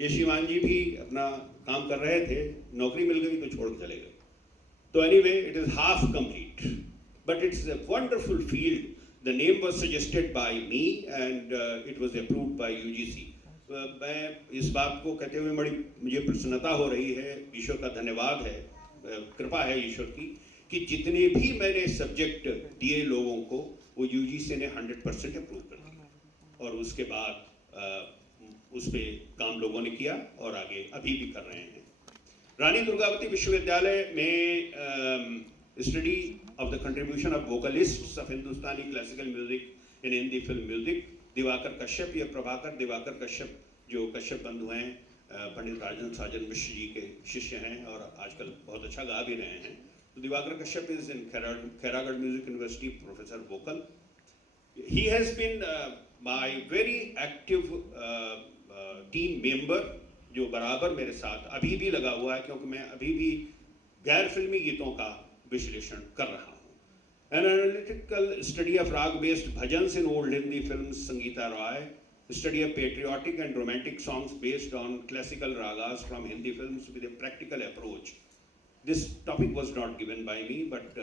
ये शिवान जी भी अपना काम कर रहे थे, नौकरी मिल गई तो छोड़ के चले गए. So anyway, it is half complete, but it's a wonderful field. The name was suggested by me and it was approved by UGC. मैं इस बात को कहते हुए बड़ी मुझे प्रसन्नता हो रही है, ईश्वर का धन्यवाद है, कृपा है ईश्वर की कि जितने भी मैंने सब्जेक्ट दिए लोगों को वो यूजीसी ने 100% अप्रूव कर दिया और उसके बाद उस पर काम लोगों ने किया और आगे अभी भी कर रहे हैं. रानी दुर्गावती विश्वविद्यालय में study of the contribution of vocalists of Hindustani classical music in Hindi film music, Divakar Kashyap, ये प्रभाकर दिवाकर कश्यप जो कश्यप बंधु हैं, पंडित राजन साजन मिश्र जी के शिष्य हैं और आजकल बहुत अच्छा गा भी रहे हैं. तो Diwakar Kashyap is in Khairagarh music university professor vocal. He has been my very active team member जो बराबर मेरे साथ अभी भी लगा हुआ है, क्योंकि मैं अभी भी गैर फिल्मी गीतों का विश्लेषण कर रहा हूँ. An analytical study of rag-based bhajans in old Hindi films, Sangeeta Roy. Study of patriotic and romantic songs based on classical ragas from Hindi films with a practical approach. This topic was not given by me, but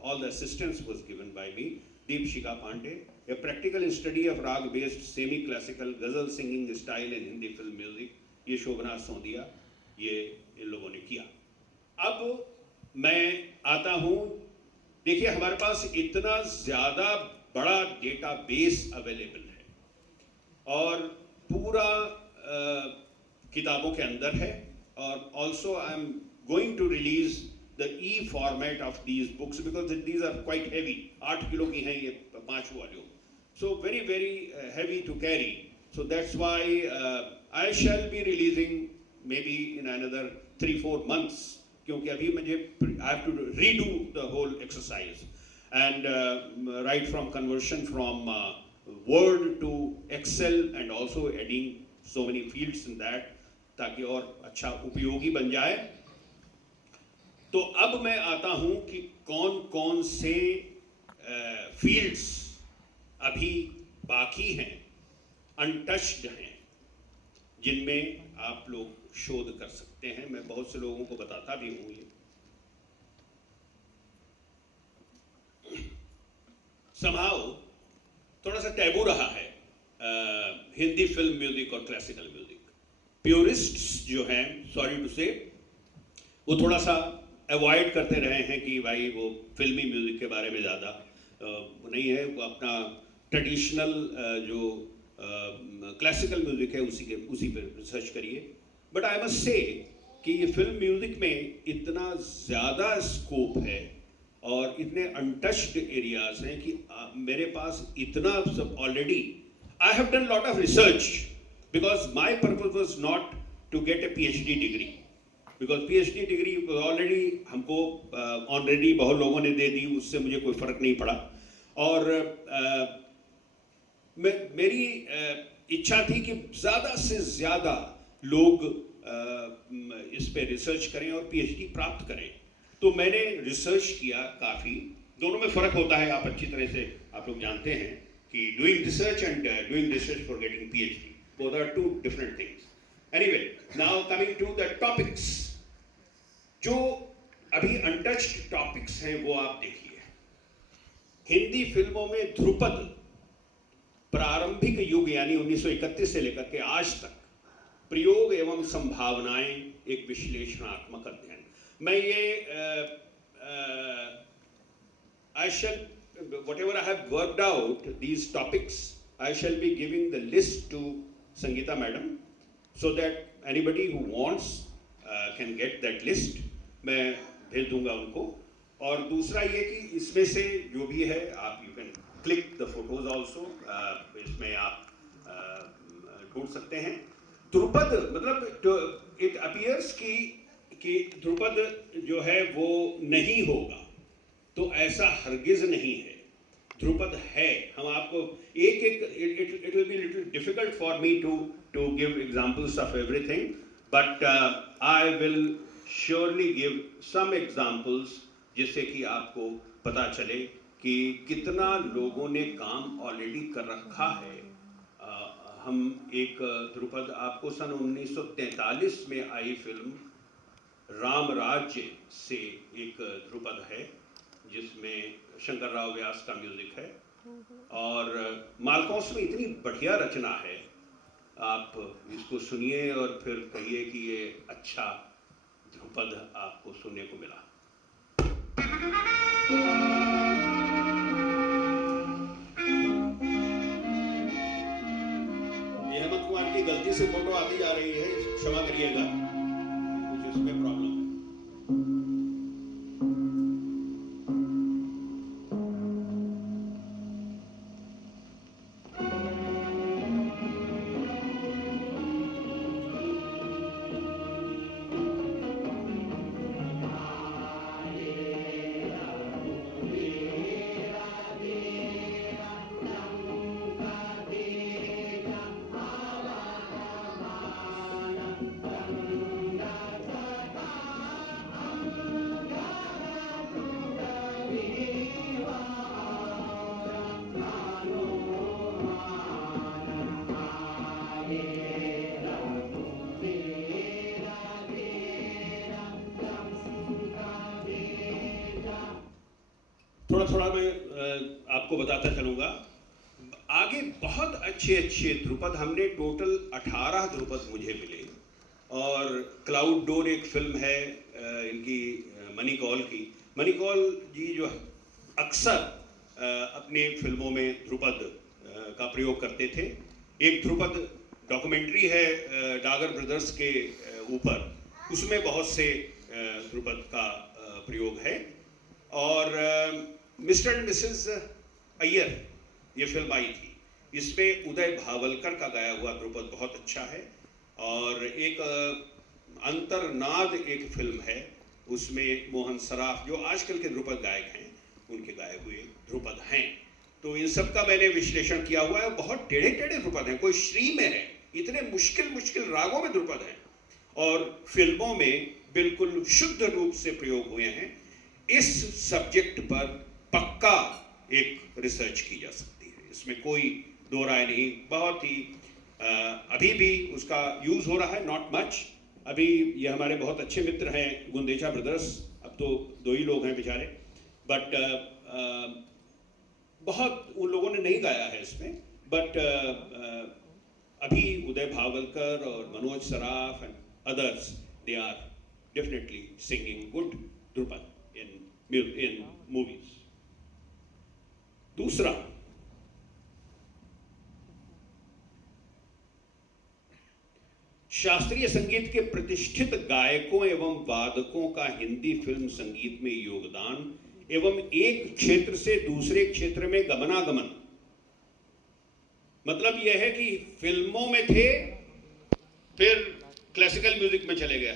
all the assistance was given by me. Deepshika Pandey. A practical study of rag-based semi-classical ghazal singing style in Hindi film music. ये शोभना सोंदिया, ये इन लोगों ने किया. अब मैं आता हूँ, देखिए हमारे पास इतना ज़्यादा बड़ा डेटाबेस अवेलेबल है और पूरा किताबों के अंदर है और also I am going to release the e-format of these books because these are quite heavy. 8 kilo की हैं ये 5 volume. So very heavy to carry. So that's why I shall be releasing maybe in another 3-4 months. क्योंकि अभी मुझे I have to redo the whole exercise and right from conversion from Word to Excel and also adding so many fields in that ताकि और अच्छा उपयोगी बन जाए. तो अब मैं आता हूँ कि कौन कौन से फील्ड्स अभी बाकी हैं, अनटच्ड हैं, जिनमें आप लोग शोध कर सकते हैं. मैं बहुत से लोगों को बताता भी हूँ. ये somehow थोड़ा सा टैबू रहा है हिंदी फिल्म म्यूजिक और क्लासिकल म्यूजिक. प्योरिस्ट्स जो हैं, सॉरी टू से, वो थोड़ा सा अवॉइड करते रहे हैं कि भाई वो फिल्मी म्यूजिक के बारे में ज़्यादा नहीं है, वो अपना ट्रेडिशनल जो क्लासिकल म्यूजिक है उसी पे रिसर्च करिए. बट आई मस्ट से कि ये फिल्म म्यूजिक में इतना ज़्यादा स्कोप है और इतने अनटच्ड एरियाज हैं कि मेरे पास इतना सब already I have done lot of research because my purpose was not to get a PhD degree because PhD degree already हमको ऑलरेडी बहुत लोगों ने दे दी, उससे मुझे कोई फ़र्क नहीं पड़ा. और मेरी इच्छा थी कि ज़्यादा से ज़्यादा लोग इस पे रिसर्च करें और PhD प्राप्त करें. तो मैंने रिसर्च किया काफ़ी. दोनों में फ़र्क होता है, आप अच्छी तरह से आप लोग जानते हैं कि doing research and doing research for getting PhD, both are two different things. Anyway, now coming to the topics. जो अभी अनटच्ड टॉपिक्स हैं वो आप देखिए. हिंदी फिल्मों में ध्रुपद प्रारंभिक युग यानी 1931 से लेकर के आज तक प्रयोग एवं संभावनाएं, एक विश्लेषणात्मक अध्ययन. मैं ये I shall, whatever I have worked out these topics, I shall be giving the list to Sangeeta madam so that anybody who wants can get that list. मैं भेज दूंगा उनको. और दूसरा ये कि इसमें से जो भी है आप you can click the photos also, इसमें आप ढूंढ सकते हैं. ध्रुपद मतलब इट अपीयर्स कि ध्रुपद जो है वो नहीं होगा, तो ऐसा हरगिज नहीं है. ध्रुपद है. हम आपको एक it will be little difficult for me to give examples of everything, but I will surely give some examples जिससे कि आपको पता चले कि कितना लोगों ने काम ऑलरेडी कर रखा है हम एक ध्रुपद, आपको सन 1943 में आई फिल्म राम राज्य से एक ध्रुपद है जिसमें शंकर राव व्यास का म्यूजिक है और मालकौस में इतनी बढ़िया रचना है, आप इसको सुनिए और फिर कहिए कि ये अच्छा ध्रुपद आपको सुनने को मिला। ये हेमंत कुमार की गलती से फोटो आती जा रही है, क्षमा करिएगा, कुछ इसमें प्रॉब्लम है। थोड़ा थोड़ा मैं आपको बताता चलूँगा। आगे बहुत अच्छे अच्छे ध्रुपद, हमने टोटल 18 ध्रुपद मुझे मिले और क्लाउड डोर एक फिल्म है इनकी, मनी कौल की। मनी कौल जी जो अक्सर अपने फिल्मों में ध्रुपद का प्रयोग करते थे। एक ध्रुपद डॉक्यूमेंट्री है डागर ब्रदर्स के ऊपर, उसमें बहुत से ध्रुपद का प्रयोग है। और मिस्टर एंड मिसेस अय्यर ये फिल्म आई थी, इसमें उदय भावलकर का गाया हुआ ध्रुपद बहुत अच्छा है। और एक अंतर्नाद एक फिल्म है, उसमें मोहन सराफ जो आजकल के ध्रुपद गायक हैं उनके गाए हुए ध्रुपद हैं। तो इन सब का मैंने विश्लेषण किया हुआ है। बहुत टेढ़े टेढ़े ध्रुपद हैं, कोई श्री में है, इतने मुश्किल मुश्किल रागों में ध्रुपद हैं और फिल्मों में बिल्कुल शुद्ध रूप से प्रयोग हुए हैं। इस सब्जेक्ट पर पक्का एक रिसर्च की जा सकती है, इसमें कोई दो राय नहीं। बहुत ही अभी भी उसका यूज हो रहा है, नॉट मच। अभी ये हमारे बहुत अच्छे मित्र हैं गुंदेचा ब्रदर्स, अब तो 2 ही लोग हैं बेचारे, बट बहुत उन लोगों ने नहीं गाया है इसमें। बट अभी उदय भावलकर और Manoj Saraf and others, they are definitely singing good dhrupad in movies. दूसरा, शास्त्रीय संगीत के प्रतिष्ठित गायकों एवं वादकों का हिंदी फिल्म संगीत में योगदान एवं एक क्षेत्र से दूसरे क्षेत्र में गमनागमन। मतलब यह है कि फिल्मों में थे, फिर क्लासिकल म्यूजिक में चले गए,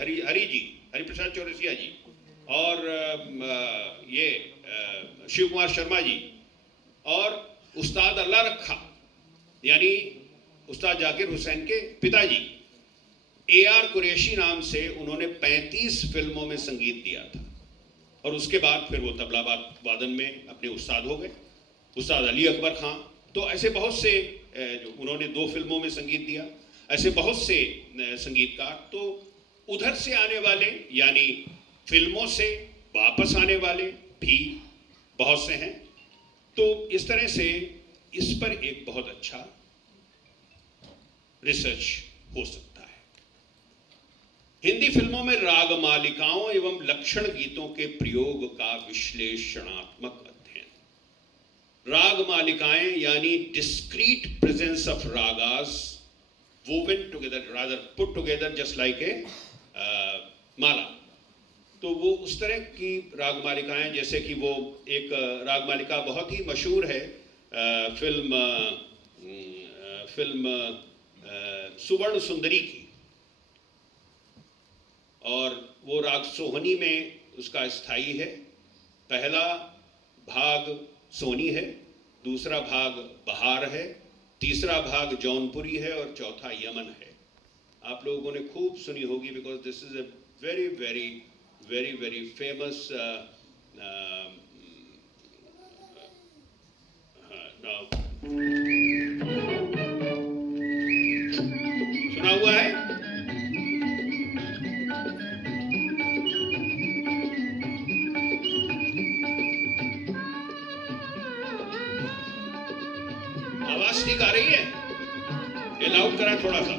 हरिप्रसाद चौरसिया जी और ये शिव कुमार शर्मा जी, और उस्ताद अल्लाह रखा यानी उस्ताद जाकिर हुसैन के पिताजी AR कुरैशी नाम से उन्होंने 35 फिल्मों में संगीत दिया था। और उसके बाद फिर वो तबला वादन में अपने उस्ताद हो गए, उस्ताद अली अकबर खां। तो ऐसे बहुत से जो उन्होंने 2 फिल्मों में संगीत दिया, ऐसे बहुत से संगीतकार। तो उधर से आने वाले यानी फिल्मों से वापस आने वाले भी बहुत से हैं। तो इस तरह से इस पर एक बहुत अच्छा रिसर्च हो सकता है। हिंदी फिल्मों में राग मालिकाओं एवं लक्षण गीतों के प्रयोग का विश्लेषणात्मक अध्ययन। राग मालिकाएं यानी discrete presence of ragas woven together, rather put together just like a माला। तो वो उस तरह की राग मालिकाएं, जैसे कि वो एक राग मालिका बहुत ही मशहूर है फिल्म सुवर्ण सुंदरी की, और वो राग सोहनी में उसका स्थाई है। पहला भाग सोनी है, दूसरा भाग बहार है, तीसरा भाग जौनपुरी है और चौथा यमन है। आप लोगों ने खूब सुनी होगी, because this is a very very very very famous now सुना हुआ है? आवाज ठीक आ रही है? ये लाउड करा थोड़ा सा।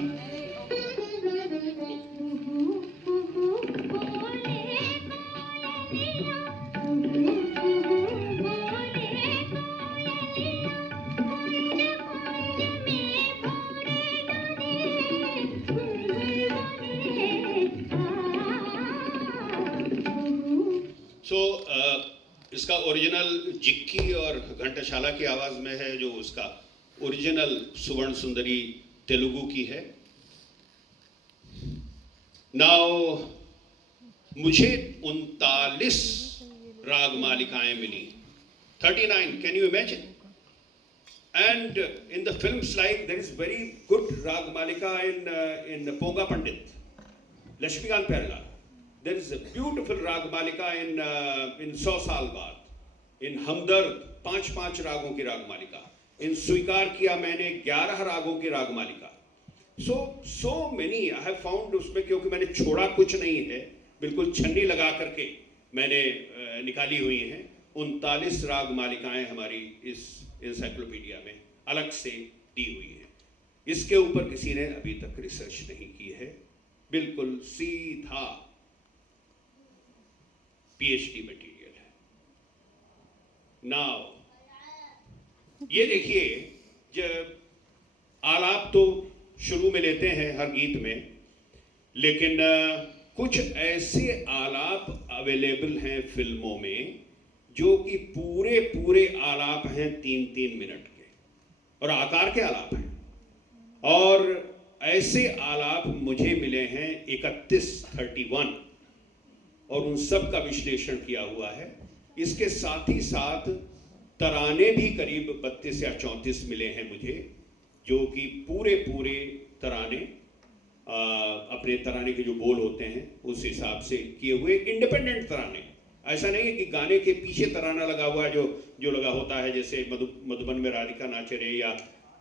इसका ओरिजिनल जिक्की और घंटाशाला की आवाज में है, जो उसका ओरिजिनल सुवर्ण सुंदरी तेलुगु की है। नाउ मुझे 39 राग मालिकाएं मिली, 39, can you imagine? And in the films, like there is very good Rag Malika in Ponga Pandit, Lakshmikant Perla. There is a beautiful Rag Malika in 100 Saal Baad. In Hamdard 5 रागों की राग मालिका. In स्वीकार किया मैंने 11 रागों की राग मालिका. So many I have found उसमें, क्योंकि मैंने छोड़ा कुछ नहीं है, बिल्कुल छन्नी लगा करके मैंने निकाली हुई हैं। 39 राग मालिकाएं हमारी इस इंसाइक्लोपीडिया में अलग से दी हुई है। इसके ऊपर किसी ने अभी तक रिसर्च नहीं की है, बिल्कुल सीधा पीएचडी मटेरियल है। नाउ ये देखिए, जब आलाप तो शुरू में लेते हैं हर गीत में, लेकिन कुछ ऐसे आलाप अवेलेबल हैं फिल्मों में जो कि पूरे आलाप हैं 3-3 मिनट के, और आकार के आलाप हैं। और ऐसे आलाप मुझे मिले हैं 31, और उन सब का विश्लेषण किया हुआ है। इसके साथ ही साथ तराने भी करीब 32 या 34 मिले हैं मुझे, जो कि पूरे तराने अपने तराने के जो बोल होते हैं उस हिसाब से किए हुए इंडिपेंडेंट तराने। ऐसा नहीं है कि गाने के पीछे तराना लगा हुआ है जो लगा होता है, जैसे मधुबन में राधिका नाचे रे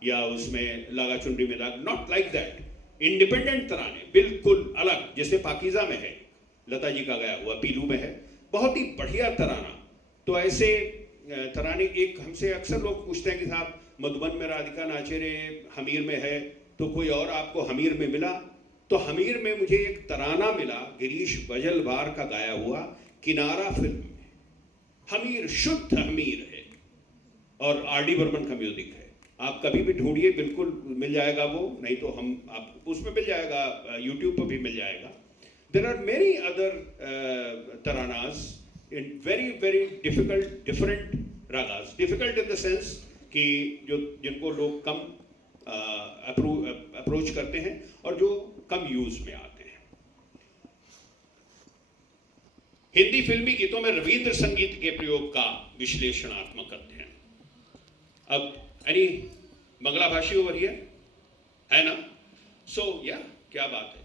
या उसमें लागा चुनरी में दाग, नॉट लाइक दैट। इंडिपेंडेंट तराने बिल्कुल अलग, जैसे पाकीज़ा में है, लता जी का गाया हुआ, पीलू में है, बहुत ही बढ़िया तराना। तो ऐसे तराने एक हमसे अक्सर लोग पूछते हैं कि साहब मधुबन में राधिका नाचे रे हमीर में है, तो कोई और आपको हमीर में मिला? तो हमीर में मुझे एक तराना मिला, गिरीश बजलवार का गाया हुआ, किनारा फिल्म में। हमीर शुद्ध हमीर है, और आर.डी. बर्मन का म्यूजिक है। आप कभी भी ढूंढिए, बिल्कुल मिल जाएगा वो, नहीं तो आप उसमें मिल जाएगा, यूट्यूब पर भी मिल जाएगा। There are many other taranas in very difficult different ragas. Difficult in the sense कि जिनको लोग कम अप्रोच करते हैं और जो कम यूज में आते हैं। हिंदी फिल्मी गीतों में रविंद्र संगीत के प्रयोग का विश्लेषणात्मक अध्ययन। अब एनी बंगला भाषी ओवर हियर है ना? क्या बात है।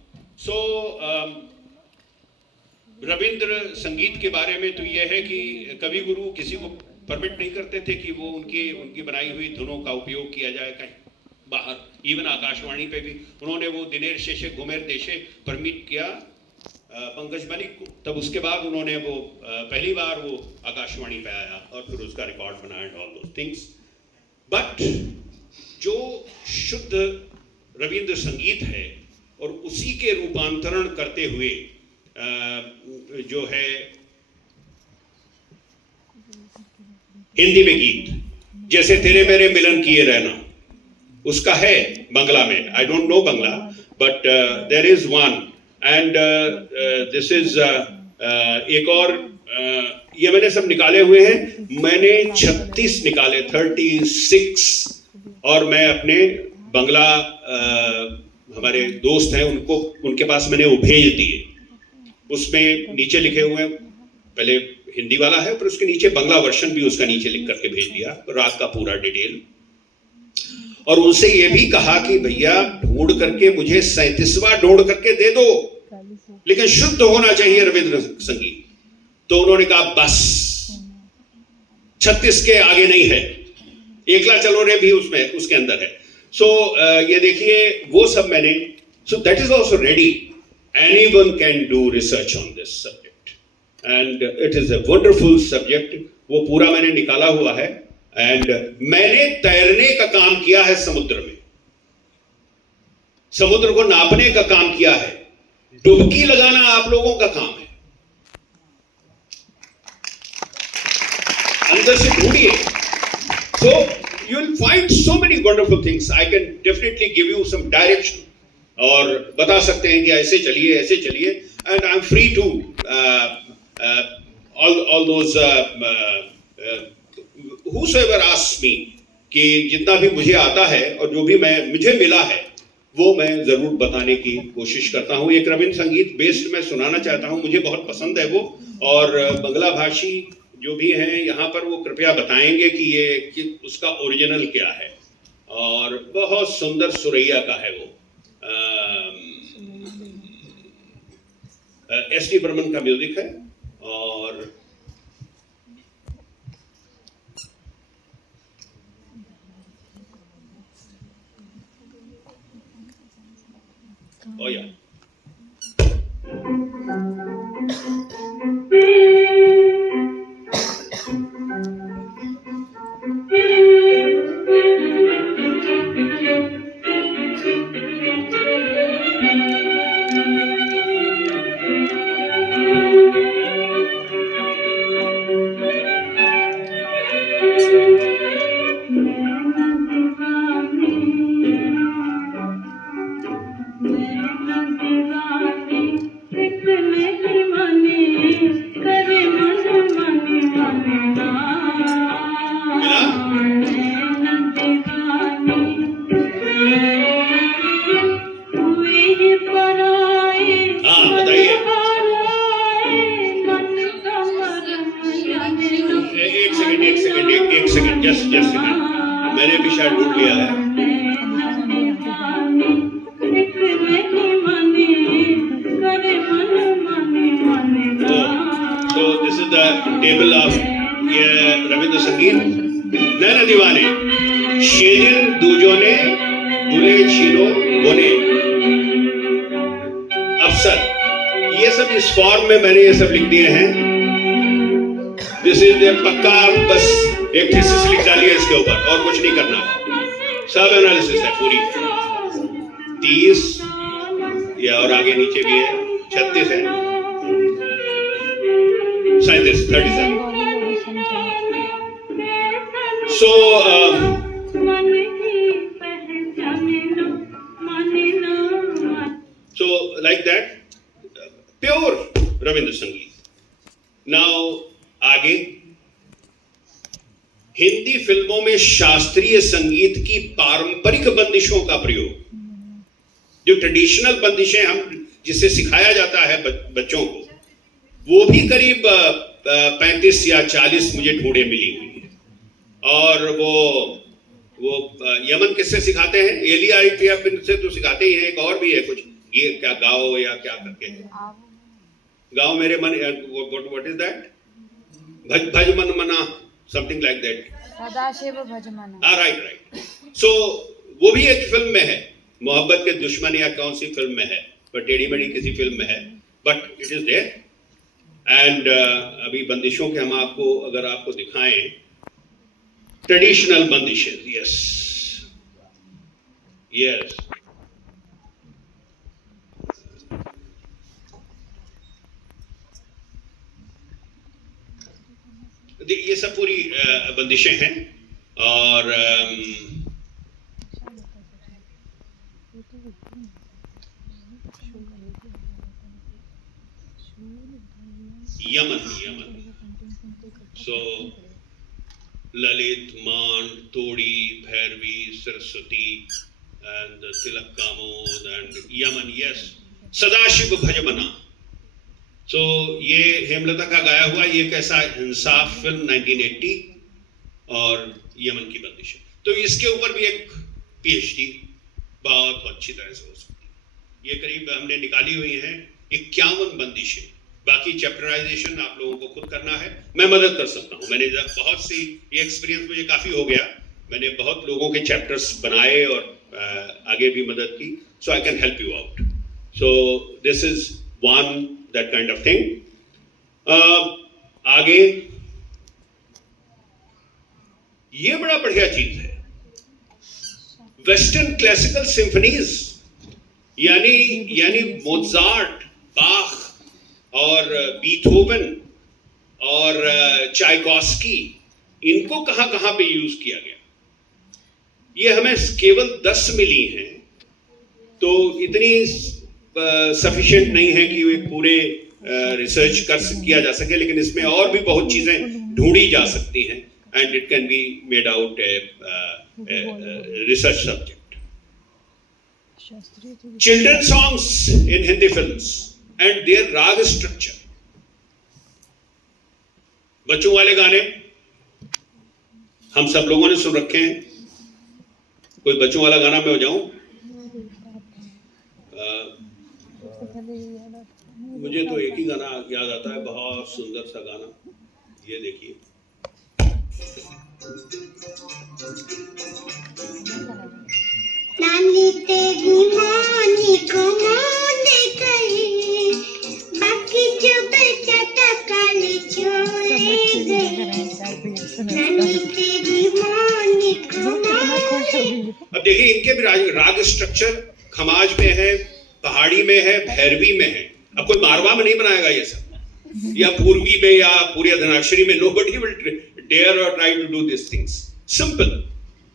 रविंद्र संगीत के बारे में तो यह है कि कवि गुरु किसी को परमिट नहीं करते थे कि वो उनकी बनाई हुई धुनों का उपयोग किया जाए कहीं बाहर। इवन आकाशवाणी पे भी उन्होंने वो दिनेर शेषे घुमेर देशे परमिट किया पंकज मलिक को। तब उसके बाद उन्होंने वो पहली बार वो आकाशवाणी पे आया और फिर उसका रिकॉर्ड बनाया and all those things. But जो शुद्ध रविंद्र संगीत है और उसी के रूपांतरण करते हुए जो है हिंदी में गीत, जैसे तेरे मेरे मिलन किए रहना, उसका है बंगला में। I don't know Bangla, but there is one and this is एक और ये मैंने सब निकाले हुए हैं। मैंने 36 निकाले, 36, और मैं अपने बंगला हमारे दोस्त हैं उनके पास मैंने वो भेज दिए। उसमें नीचे लिखे हुए हैं, पहले हिंदी वाला है, पर उसके नीचे बंगला वर्जन भी उसका नीचे लिख करके भेज दिया, रात का पूरा डिटेल। और उनसे ये भी कहा कि भैया ढूंढ करके मुझे 37वां ढूंढ करके दे दो, लेकिन शुद्ध होना चाहिए रविंद्र संगीत। तो उन्होंने कहा बस 36 के आगे नहीं है, एकला चलो रे भी उसमें उसके अंदर है। ये देखिए वो सब मैंने So that is also ready. Anyone can do research on this subject. And it is a wonderful subject. वो पूरा मैंने निकाला हुआ है. And मैंने तैरने का काम किया है समुद्र में. समुद्र को नापने का काम किया है. डुबकी लगाना आप लोगों का काम है. अंदर से ढूंढिए. So you will find so many wonderful things. I can definitely give you some direction. और बता सकते हैं कि ऐसे चलिए. And I'm free to all those whosoever asks me कि जितना भी मुझे आता है और जो भी मुझे मिला है वो मैं जरूर बताने की कोशिश करता हूँ. एक रविंद्र संगीत बेस्ड मैं सुनाना चाहता हूँ. मुझे बहुत पसंद है वो. और बंगला भाषी जो भी हैं यहाँ पर वो कृपया बताएंगे कि उसका ओरिजिनल क्या है. और बहुत सुंदर सुरैया का है वो. एस.डी. बर्मन का म्यूजिक है. और या एक सेकंड जस्ट मैंने भी शायद ढूंढ लिया है. So this is the table of ये रविंद्र संगीत. नैना दीवाने शेदिन दूजोने दुले छीनो बोने अफसर. ये सब इस फॉर्म में मैंने ये सब लिख दिए हैं. दिस इज पक्का बस एक थीसिस लिख डालिए इसके ऊपर और कुछ नहीं करना. सब एनालिसिस है पूरी. 30 या और आगे नीचे भी है. 36 है. 37. So so like that pure Ravindra संगीत. Now आगे हिंदी फिल्मों में शास्त्रीय संगीत की पारंपरिक बंदिशों का प्रयोग. जो ट्रेडिशनल बंदिशें हम जिसे सिखाया जाता है बच्चों को वो भी करीब 35 या 40 मुझे ढूंढे मिली हुई है. और वो यमन किससे सिखाते हैं? एलिया इथियोपियन से तो सिखाते ही हैं. एक और भी है कुछ ये क्या गाओ या क्या करके गाओ मेरे मन. What is that? भज मन मना something like that. सदाशिव भज मना. राइट. सो वो भी एक फिल्म में है. मोहब्बत के दुश्मन या कौन सी फिल्म में है पर टेढ़ी मेढ़ी किसी फिल्म में है. But it is there. And अभी बंदिशों के हम अगर आपको दिखाएं ट्रेडिशनल बंदिशें. यस ये सब पूरी बंदिशें हैं. और Yemen. So Lalit, Maan, Todi, Bhairavi, Saraswati and Tilak Kamod and Yaman. Yes Sadashiv Bhajmana. So ये हेमलता का गाया हुआ ये कैसा इंसाफ फिल्म 1980 और यमन की बंदिशें. तो इसके ऊपर भी एक पीएचडी बहुत अच्छी तरह से हो सकती है. ये करीब हमने निकाली हुई हैं 51 बंदिशें. बाकी चैप्टराइजेशन आप लोगों को खुद करना है. मैं मदद कर सकता हूँ. मैंने बहुत सी ये एक्सपीरियंस मुझे काफ़ी हो गया. मैंने बहुत लोगों के चैप्टर्स बनाए और आगे भी मदद की. so I can help you out. So this is one that kind of thing. आगे ये बड़ा बढ़िया चीज है, वेस्टर्न क्लासिकल सिम्फनीज, यानी मोजार्ट, बाख और बीथोवन और चाइकोस्की, इनको कहां कहां पे यूज किया गया, ये हमें केवल 10 मिली हैं, तो इतनी सफिशिएंट नहीं है कि ये पूरे रिसर्च किया जा सके, लेकिन इसमें और भी बहुत चीजें ढूंढी जा सकती हैं, and it can be made out research subject. Children songs in Hindi films and their raag structure. बच्चों वाले गाने हम सब लोगों ने सुन रखे हैं. कोई बच्चों वाला गाना मैं हो जाऊं, मुझे तो एक ही गाना याद आता है, बहुत सुंदर सा गाना, ये देखिए. नानी तेरी मोनी को मोने कही, बाकी जो बचा काली छोड़े गए. नानी तेरी मोनी को मोने. अब देखिए इनके भी राग स्ट्रक्चर खमाज में है, पहाड़ी में है, भैरवी में है. अब कोई मारवा में नहीं बनाएगा ये सब, या पूर्वी में या पूरी अधनाक्षरी में. nobody will dare or try to do these things. Simple.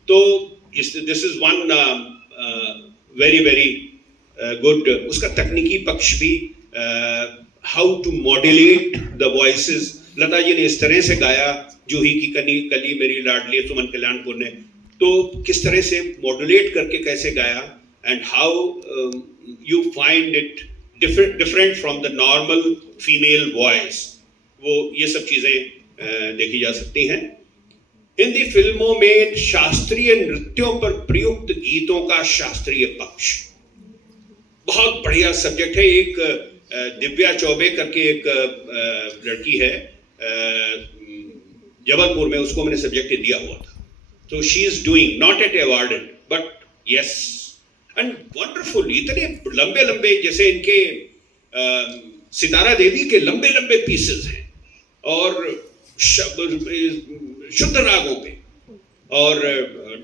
तो this is one very good. उसका तकनीकी पक्ष भी, how to modulate the voices. Lata ji ने इस तरह से गाया, जूही की कली मेरी लाडली सुमन कल्याणपुर ने, तो किस तरह से मॉड्यूलेट करके कैसे गाया, and how you find it different from the normal female voice, वो ये सब चीजें देखी जा सकती हैं. हिंदी फिल्मों में शास्त्रीय नृत्यों पर प्रयुक्त गीतों का शास्त्रीय पक्ष बहुत बढ़िया सब्जेक्ट है. एक दिव्या चौबे करके एक लड़की है जबलपुर में, उसको मैंने सब्जेक्ट दिया हुआ था. तो she is doing not at awarded but yes and wonderful. इतने लंबे लंबे, जैसे इनके सितारा देवी के लंबे लंबे पीसेस हैं, और शुद्ध रागों पे, और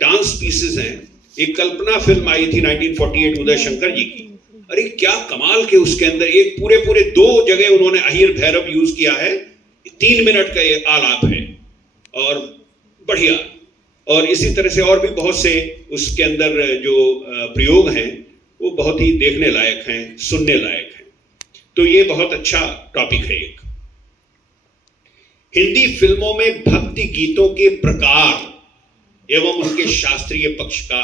डांस पीसेस हैं. एक कल्पना फिल्म आई थी 1948 उदय शंकर जी की, अरे क्या कमाल के उसके अंदर एक पूरे 2 जगह उन्होंने अहिर भैरव यूज किया है. 3 मिनट का ये आलाप है और बढ़िया. और इसी तरह से और भी बहुत से उसके अंदर जो प्रयोग हैं वो बहुत ही देखने लायक हैं, सुनने लायक हैं. तो ये बहुत अच्छा टॉपिक है. एक हिंदी फिल्मों में भक्ति गीतों के प्रकार एवं उनके शास्त्रीय पक्ष का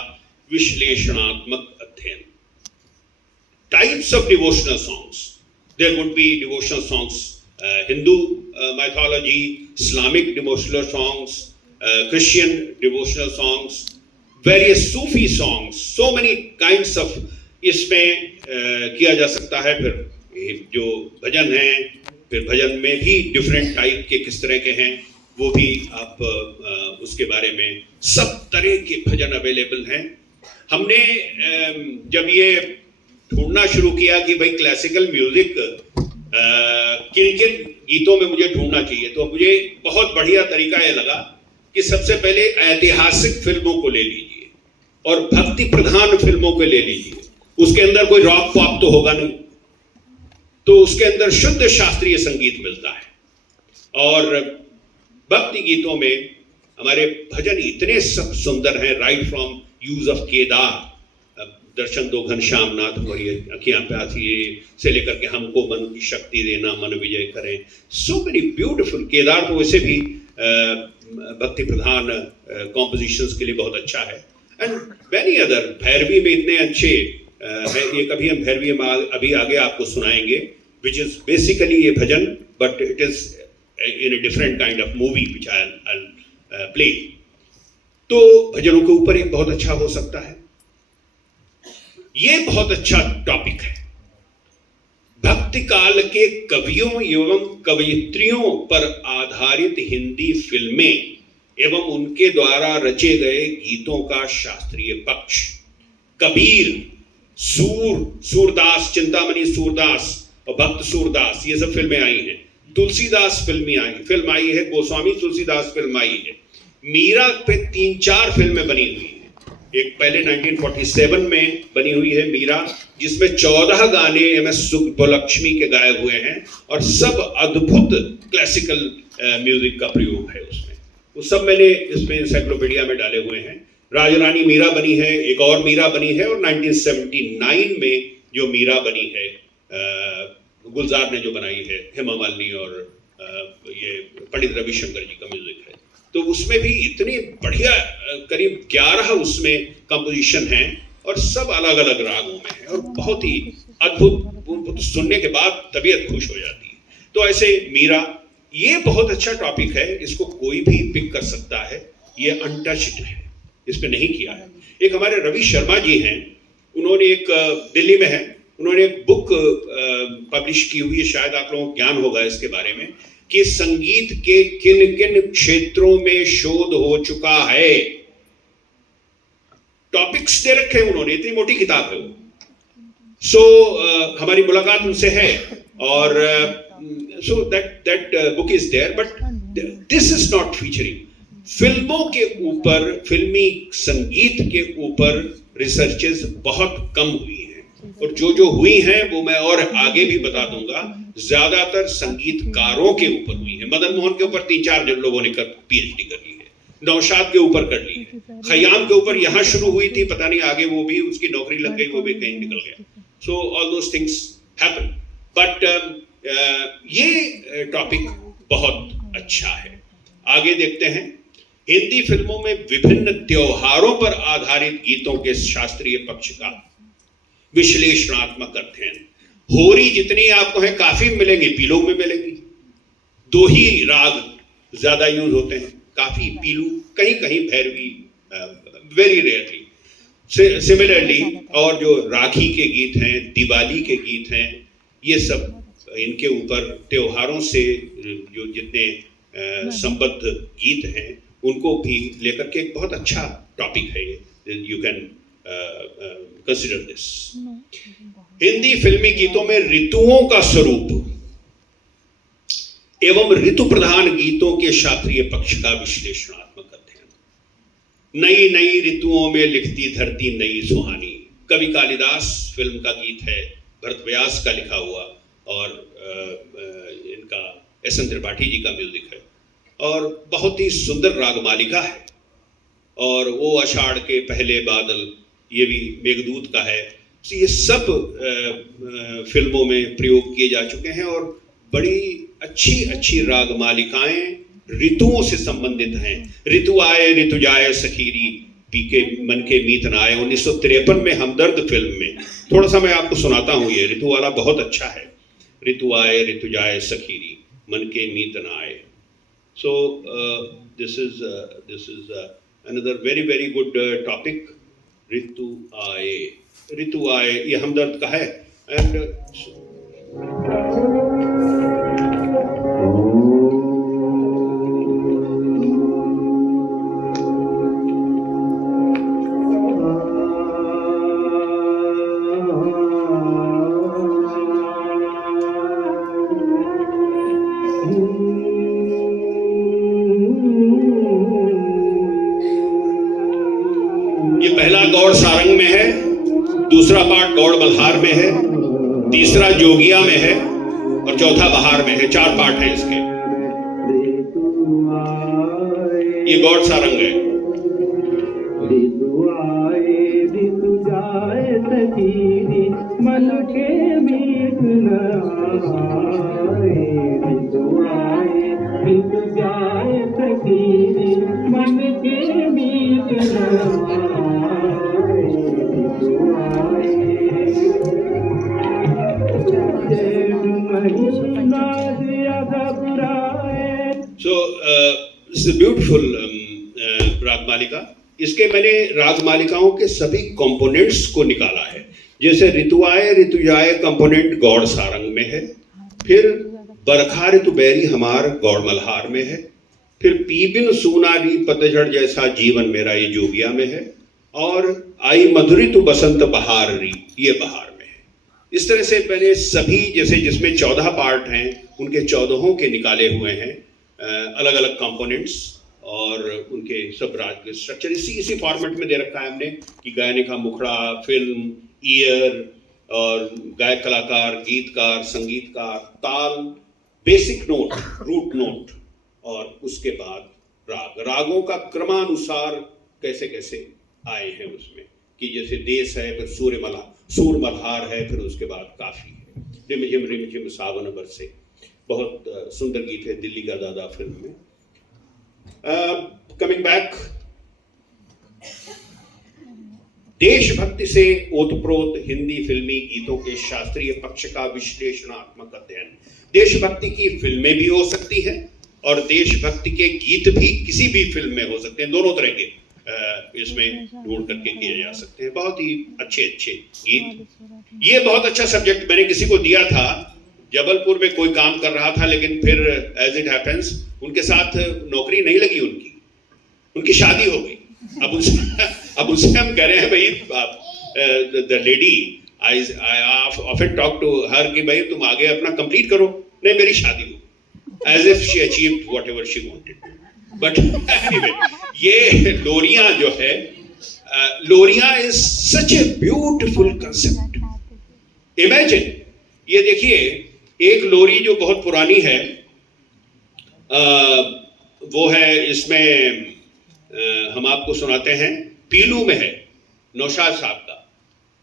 विश्लेषणात्मक अध्ययन. Types of devotional songs. There would be devotional songs, Hindu mythology, Islamic devotional songs, Christian devotional songs, various Sufi songs, so many kinds of इसमें किया जा सकता है. फिर जो भजन हैं, फिर भजन में भी डिफरेंट टाइप के किस तरह के हैं, वो भी आप उसके बारे में, सब तरह के भजन अवेलेबल हैं. हमने जब ये ढूंढना शुरू किया कि भाई क्लासिकल म्यूजिक किन किन गीतों में मुझे ढूंढना चाहिए, तो मुझे बहुत बढ़िया तरीका ये लगा कि सबसे पहले ऐतिहासिक फिल्मों को ले लीजिए और भक्ति प्रधान फिल्मों को ले लीजिए. उसके अंदर कोई रॉक पॉप तो होगा नहीं, तो उसके अंदर शुद्ध शास्त्रीय संगीत मिलता है. और भक्ति गीतों में हमारे भजन इतने सब सुंदर हैं, right from use of Kedar, दर्शन दो घनश्याम नाथ हमारी अखियां प्यासी से लेकर के हमको मन की शक्ति देना, मन विजय करें. So many beautiful. केदार तो वैसे भी भक्ति प्रधान कॉम्पोजिशंस के लिए बहुत अच्छा है. And many other. भैरवी में इतने अच्छे ये कभी हम भैरवी में अभी आगे आपको सुनाएंगे, विच इज बेसिकली ये bhajan, but it is in a different kind of movie which I play. तो भजनों के ऊपर एक बहुत अच्छा हो सकता है. ये बहुत अच्छा टॉपिक है. भक्ति काल के कवियों एवं कवयित्रियों पर आधारित हिंदी फिल्में एवं उनके द्वारा रचे गए गीतों का शास्त्रीय पक्ष. कबीर सूरदास, चिंतामणि सूरदास और भक्त सूरदास, ये सब फिल्में आई हैं। तुलसीदास फिल्म आई है, गोस्वामी तुलसीदास फिल्म आई है। मीरा पे 3-4 फिल्में बनी हुई हैं। एक पहले 1947 में बनी हुई है मीरा, जिसमें 14 गाने MS सुब्बलक्ष्मी के गाए हुए हैं और सब अद्भुत क्लासिकल म्यूजिक का प्रयोग है उसमें। वो सब मैंने इसमें इंसाइक्लोपीडिया में डाले हुए हैं। राजरानी मीरा बनी है, एक और मीरा बनी है, और 1979 में जो मीरा बनी है गुलजार ने जो बनाई है, हेमा मालिनी और ये पंडित रविशंकर जी का म्यूजिक है। तो उसमें भी इतनी बढ़िया करीब 11 उसमें कंपोजिशन हैं और सब अलग अलग रागों में है और बहुत ही अद्भुत, सुनने के बाद तबीयत खुश हो जाती है। तो ऐसे मीरा, ये बहुत अच्छा टॉपिक है, इसको कोई भी पिक कर सकता है, ये अनटच्ड है, इस पे नहीं किया है। एक हमारे रवि शर्मा जी हैं, उन्होंने एक दिल्ली में है, उन्होंने एक बुक पब्लिश की हुई है, शायद आप लोगों को ज्ञान होगा इसके बारे में, कि संगीत के किन किन क्षेत्रों में शोध हो चुका है। टॉपिक्स दे रखे हैं उन्होंने, इतनी मोटी किताब है वो। हमारी मुलाकात उनसे है और so that book is there, but this is not featuring. फिल्मों के ऊपर, फिल्मी संगीत के ऊपर रिसर्चेस बहुत कम हुई हैं, और जो हुई हैं वो मैं और आगे भी बता दूंगा। ज्यादातर संगीतकारों के ऊपर हुई है। मदन मोहन के ऊपर 3-4 लोगों ने PhD कर ली है, नौशाद के ऊपर कर ली है, खयाम के ऊपर यहाँ शुरू हुई थी, पता नहीं आगे वो भी, उसकी नौकरी लग गई, वो भी कहीं निकल गया। So all those things happen, but ये टॉपिक बहुत अच्छा है। आगे देखते हैं। हिंदी फिल्मों में विभिन्न त्योहारों पर आधारित गीतों के शास्त्रीय पक्ष का विश्लेषणात्मक अध्ययन। होरी जितनी आपको है काफी मिलेंगी, पीलू में मिलेंगी। 2 ही राग ज्यादा यूज होते हैं, काफी, पीलू, कहीं कहीं भैरवी, वेरी रेयरली। सिमिलरली, और जो राखी के गीत हैं, दिवाली के गीत हैं, ये सब इनके ऊपर त्योहारों से जो जितने संबद्ध गीत हैं उनको भी लेकर के एक बहुत अच्छा टॉपिक है ये। You can consider this. Hindi फिल्मी गीतों में ऋतुओं का स्वरूप एवं ऋतु प्रधान गीतों के शास्त्रीय पक्ष का विश्लेषणात्मक अध्ययन। नई नई ऋतुओं में लिखती धरती नई सुहानी, कवि कालिदास फिल्म का गीत है, भरत व्यास का लिखा हुआ, और इनका SN त्रिपाठी जी का म्यूजिक है, और बहुत ही सुंदर रागमालिका है। और वो आषाढ़ के पहले बादल, ये भी मेघदूत का है। तो ये सब फिल्मों में प्रयोग किए जा चुके हैं, और बड़ी अच्छी अच्छी रागमालिकाएं ऋतुओं से संबंधित हैं। ऋतु आए ऋतु जाए सखीरी, पी के मन के मीत न आए, 1953 में हमदर्द फिल्म में। थोड़ा सा मैं आपको सुनाता हूँ, ये ऋतु वाला बहुत अच्छा है। ऋतु आए ऋतु जाए सखीरी, मन के मीत न आए। So this is another very good topic. ऋतु आए, ये हमदर्द का है। एंड पहला गौड़ सारंग में है, दूसरा पार्ट गौड़ मल्हार में है, तीसरा जोगिया में है, और चौथा बहार में है। 4 पार्ट हैं इसके। ये गौड़ सारंग है। मन के मीत न आए, ऋतु आए ऋतु जाए सखीरी, मन के मीत न आए, ऋतु आए। So this is a beautiful ragamalika. इसके मैंने रागमालिकाओं के सभी कंपोनेंट्स को निकाला है। जैसे ऋतु आए ऋतु जाए कंपोनेंट गौड़ सारंग में है, फिर बरखा ऋतु बैरी हमार गौड़ मल्हार में है, फिर पीबिन सूनारी पतझड़ जैसा जीवन मेरा ये जोगिया में है, और आई मधुरित बसंत बहार री, ये बहार में है। इस तरह से मैंने सभी, जैसे जिसमें 14 पार्ट हैं उनके 14 के निकाले हुए हैं अलग अलग कंपोनेंट्स और उनके सब राग के स्ट्रक्चर इसी फॉर्मेट में दे रखा है हमने कि गायन का मुखड़ा, फिल्म, ईयर और गायक कलाकार, गीतकार, संगीतकार, ताल, बेसिक नोट, रूट नोट और उसके बाद रागों का क्रमानुसार कैसे कैसे आए हैं उसमें, कि जैसे देश है, फिर सूर मल्हार है, फिर उसके बाद काफी है, रिमझिम सावन बरसे, बहुत सुंदर गीत है दिल्ली का दादा फिल्म में। कमिंग बैक, देशभक्ति से ओतप्रोत हिंदी फिल्मी गीतों के शास्त्रीय पक्ष का विश्लेषणात्मक अध्ययन। देशभक्ति की फिल्में भी हो सकती हैं और देशभक्ति के गीत भी किसी भी फिल्म में हो सकते हैं, दोनों तरह के इसमें ढूंढ करके किए जा सकते हैं। बहुत ही अच्छे गीत। ये बहुत अच्छा सब्जेक्ट मैंने किसी को दिया था, जबलपुर में कोई काम कर रहा था, लेकिन फिर एज इट हैपेंस उनके साथ नौकरी नहीं लगी, उनकी शादी हो गई। अब उससे हम कह रहे हैं भाई the lady, I often talk to her कि भाई तुम आगे अपना कंप्लीट करो, नहीं मेरी शादी हो, as if she achieved whatever she wanted. But anyway, ये लोरियां जो है, लोरियां is such a beautiful concept. Imagine, ये देखिए एक लोरी जो बहुत पुरानी है, वो है इसमें हम आपको सुनाते हैं, पीलू में है, नौशाद साहब का,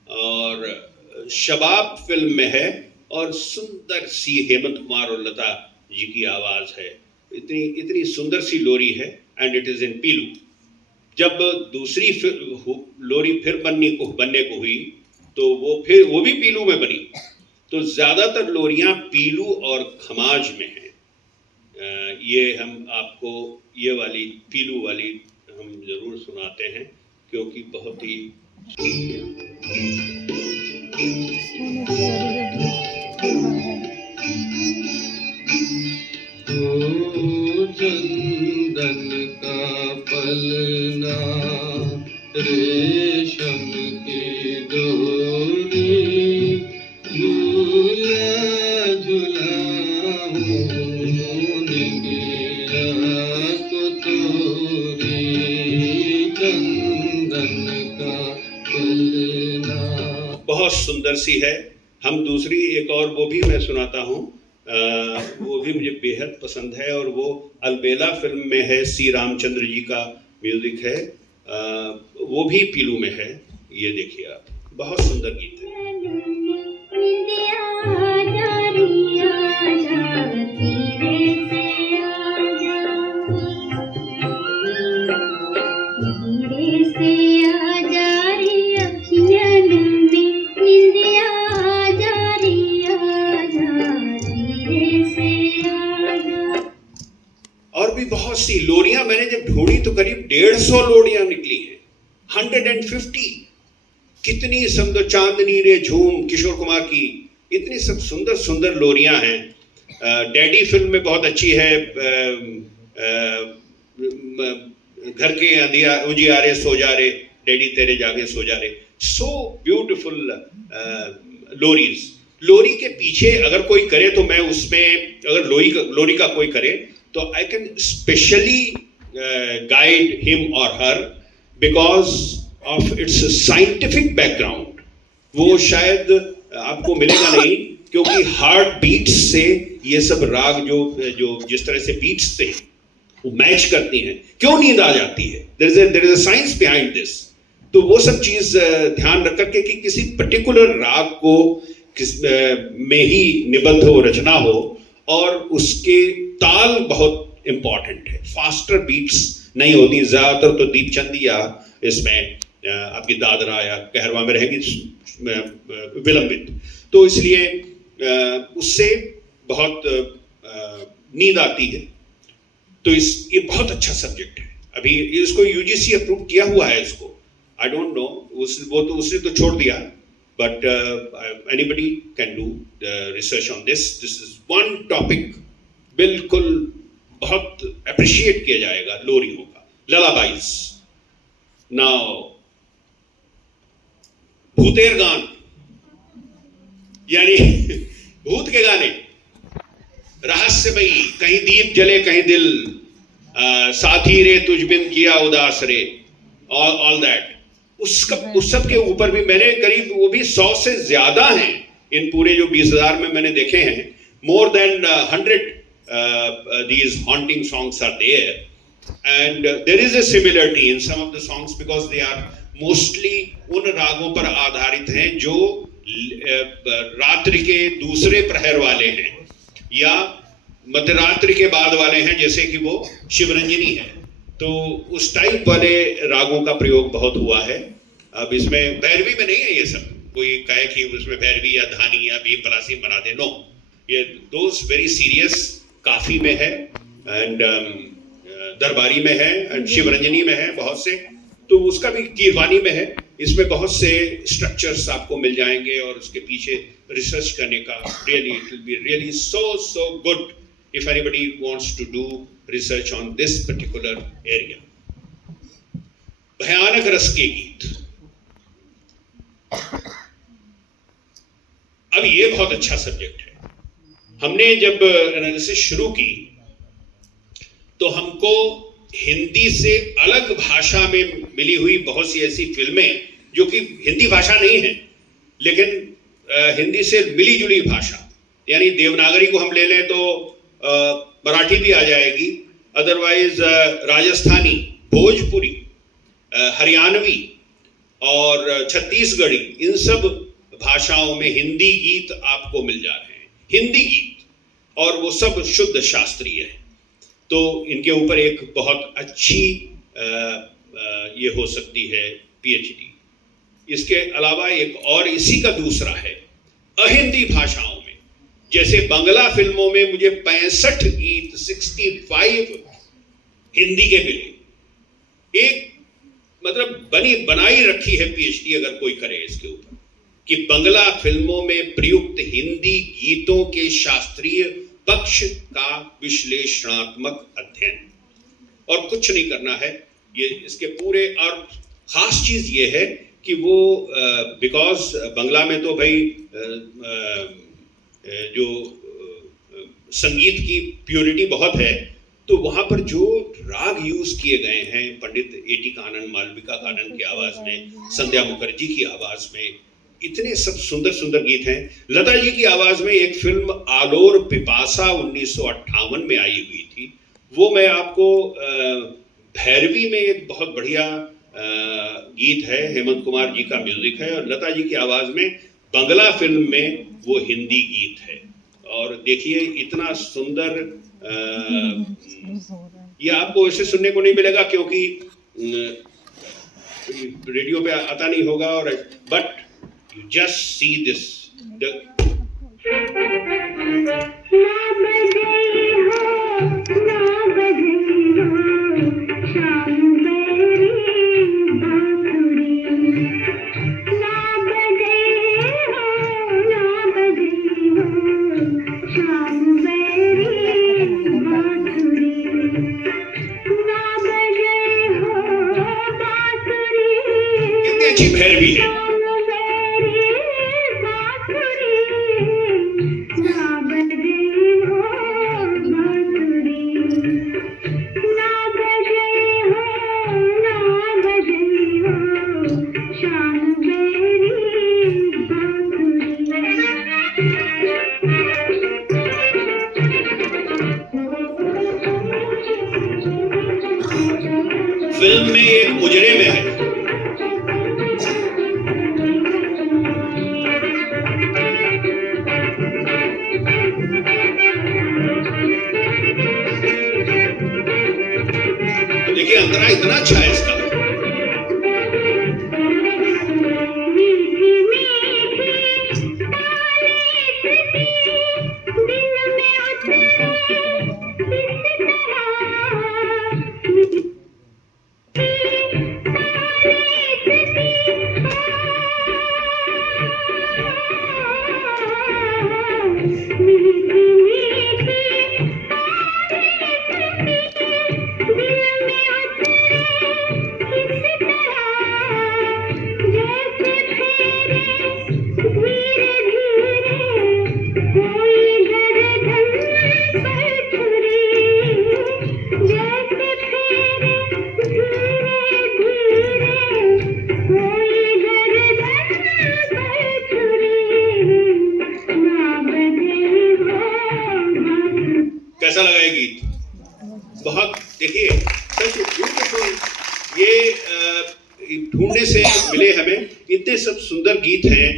और शबाब फिल्म में है, और सुंदर सी हेमंत कुमार और लता जी की आवाज है, इतनी सुंदर सी लोरी है, एंड इट इज इन पीलू। जब दूसरी लोरी फिर बनने को हुई तो वो भी पीलू में बनी। तो ज्यादातर लोरियां पीलू और खमाज में हैं। ये हम आपको ये वाली पीलू वाली हम जरूर सुनाते हैं, क्योंकि बहुत ही चंदन का पलना, रेशम की डोरी, झूला झूलाऊं निगिया को तोरी, चंदन का पलना। बहुत सुंदर सी है। हम दूसरी एक और वो भी मैं सुनाता हूँ, वो भी मुझे बेहद पसंद है, और वो अलबेला फिल्म में है, सी रामचंद्र जी का म्यूजिक है, वो भी पीलू में है। ये देखिए आप, बहुत सुंदर गीत है। और भी बहुत सी लोरियां मैंने जब ढूंढी तो करीब 150 लोरियां निकली हैं, 150। कितनी सुंदर, चांदनी रे झूम किशोर कुमार की, इतनी सब सुंदर सुंदर लोरियां हैं। डैडी फिल्म में बहुत अच्छी है, घर के उजियारे सो जा रे, डैडी तेरे जागे सो जा रे, सो ब्यूटिफुल लोरीज। लोरी के पीछे अगर कोई करे तो मैं उसमें, अगर लोरी का कोई करे तो I can specially guide him और her because of its scientific background. वो शायद आपको मिलेगा नहीं, क्योंकि हार्ट बीट्स से ये सब राग जो जिस तरह से बीट्स से वो मैच करती हैं, क्यों नींद आ जाती है, there is a science behind this. तो वो सब चीज ध्यान रख करके कि किसी पर्टिकुलर राग को में ही निबद्ध हो, रचना हो, और उसके ताल बहुत इंपॉर्टेंट है। फास्टर बीट्स नहीं होती, ज्यादातर तो दीपचंदी या इसमें आपकी दादरा या कहरवा में रहेगी विलंबित, तो इसलिए उससे बहुत नींद आती है। तो ये बहुत अच्छा सब्जेक्ट है। अभी इसको यूजीसी अप्रूव किया हुआ है इसको, आई डोंट नो, वो तो उसने तो छोड़ दिया, but anybody can do research on this is one topic बिल्कुल बहुत अप्रिशिएट किया जाएगा लोरियों का। ललाबाइज। नाउ भूतेर गान, यानी भूत के गाने, रहस्यमयी, कहीं दीप जले कहीं दिल, साथी रे तुझ बिन किया उदास रे, ऑल दैट, उस सब के ऊपर भी मैंने करीब वो भी 100 से ज्यादा हैं इन पूरे जो 20,000 में मैंने देखे हैं. More than 100 these haunting songs are there, and there is a similarity in some of the songs because they are mostly उन रागों पर आधारित हैं जो रात्रि के दूसरे प्रहर वाले हैं या मध्यरात्रि के बाद वाले हैं, जैसे कि वो शिवरंजनी है. तो उस टाइप वाले रागों का प्रयोग बहुत हुआ है. अब इसमें भैरवी में नहीं है ये सब, कोई कहे कि उसमें भैरवी या धानी या भीम पलासी बना दे, नो, ये दोस्त वेरी सीरियस काफी में है एंड दरबारी में है एंड शिवरंजनी में है बहुत से, तो उसका भी कीरवानी में है. इसमें बहुत से स्ट्रक्चर्स आपको मिल जाएंगे और उसके पीछे रिसर्च करने का really it will be really so good if anybody wants to do research on this particular area. भयानक रस के गीत, अब ये बहुत अच्छा सब्जेक्ट है. हमने जब एनालिसिस शुरू की तो हमको हिंदी से अलग भाषा में मिली हुई बहुत सी ऐसी फिल्में जो कि हिंदी भाषा नहीं है लेकिन हिंदी से मिली जुली भाषा, यानी देवनागरी को हम ले लें तो मराठी भी आ जाएगी, अदरवाइज राजस्थानी, भोजपुरी, हरियाणवी और छत्तीसगढ़ी, इन सब भाषाओं में हिंदी गीत आपको मिल जा रहे हैं. हिंदी गीत, और वो सब शुद्ध शास्त्रीय है. तो इनके ऊपर एक बहुत अच्छी ये हो सकती है पीएचडी. इसके अलावा एक और इसी का दूसरा है अहिंदी भाषाओं में, जैसे बंगला फिल्मों में मुझे 65 गीत 65 हिंदी के मिले. एक मतलब बनाई रखी है पीएचडी अगर कोई करे इसके ऊपर कि बंगला फिल्मों में प्रयुक्त हिंदी गीतों के शास्त्रीय पक्ष का विश्लेषणात्मक अध्ययन, और कुछ नहीं करना है. ये इसके पूरे, और खास चीज ये है कि वो बिकॉज बंगला में तो भाई जो संगीत की प्योरिटी बहुत है, तो वहां पर जो राग यूज किए गए हैं पंडित A.T. कानन, मालविका कानन की आवाज में, संध्या मुखर्जी की आवाज में, इतने सब सुंदर सुंदर गीत हैं. लता जी की आवाज में एक फिल्म आलोर पिपासा 1958 में आई हुई थी, वो मैं आपको भैरवी में एक बहुत बढ़िया गीत है, हेमंत कुमार जी का म्यूजिक है, और लता जी की आवाज में बंगला फिल्म में वो हिंदी गीत है. और देखिए इतना सुंदर, ये आपको ऐसे सुनने को नहीं मिलेगा क्योंकि रेडियो पे आता नहीं होगा, और but you just see this the कितनी अच्छी भैरवी है. फिल्म में एक मुजरे में है, तो देखिए अंतरा इतना अच्छा है इसका. कैसा लगा ये गीत? बहुत, देखिए सच ब्यूटीफुल। ये ढूंढने से मिले हमें, इतने सब सुंदर गीत हैं।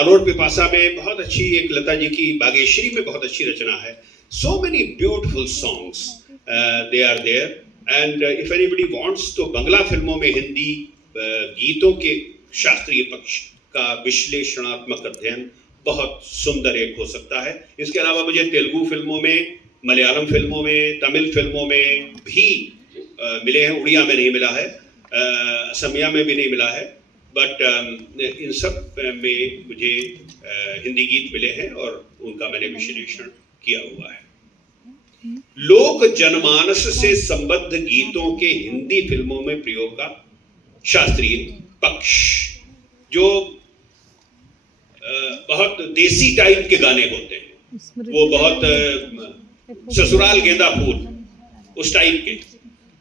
आलोट पिपासा में बहुत अच्छी, एक लता जी की बागेश्वरी में बहुत अच्छी रचना है। So many beautiful songs they are there. And if anybody wants, तो बंगला फिल्मों में हिंदी गीतों के शास्त्रीय पक्ष का विश्लेषणात्मक अध्ययन बहुत सुंदर एक हो सकता है। इसके अलावा मुझे तेलुगु फिल्मों में, मलयालम फिल्मों में, तमिल फिल्मों में भी मिले हैं। उड़िया में नहीं मिला है, असमिया में भी नहीं मिला है, बट इन सब में मुझे हिंदी गीत मिले हैं और उनका मैंने विश्लेषण किया हुआ है। लोक जनमानस से संबद्ध गीतों के हिंदी फिल्मों में प्रयोग का शास्त्रीय पक्ष, जो बहुत देसी टाइप के गाने होते हैं, वो बहुत ससुराल गेंदा फूल उस टाइप के,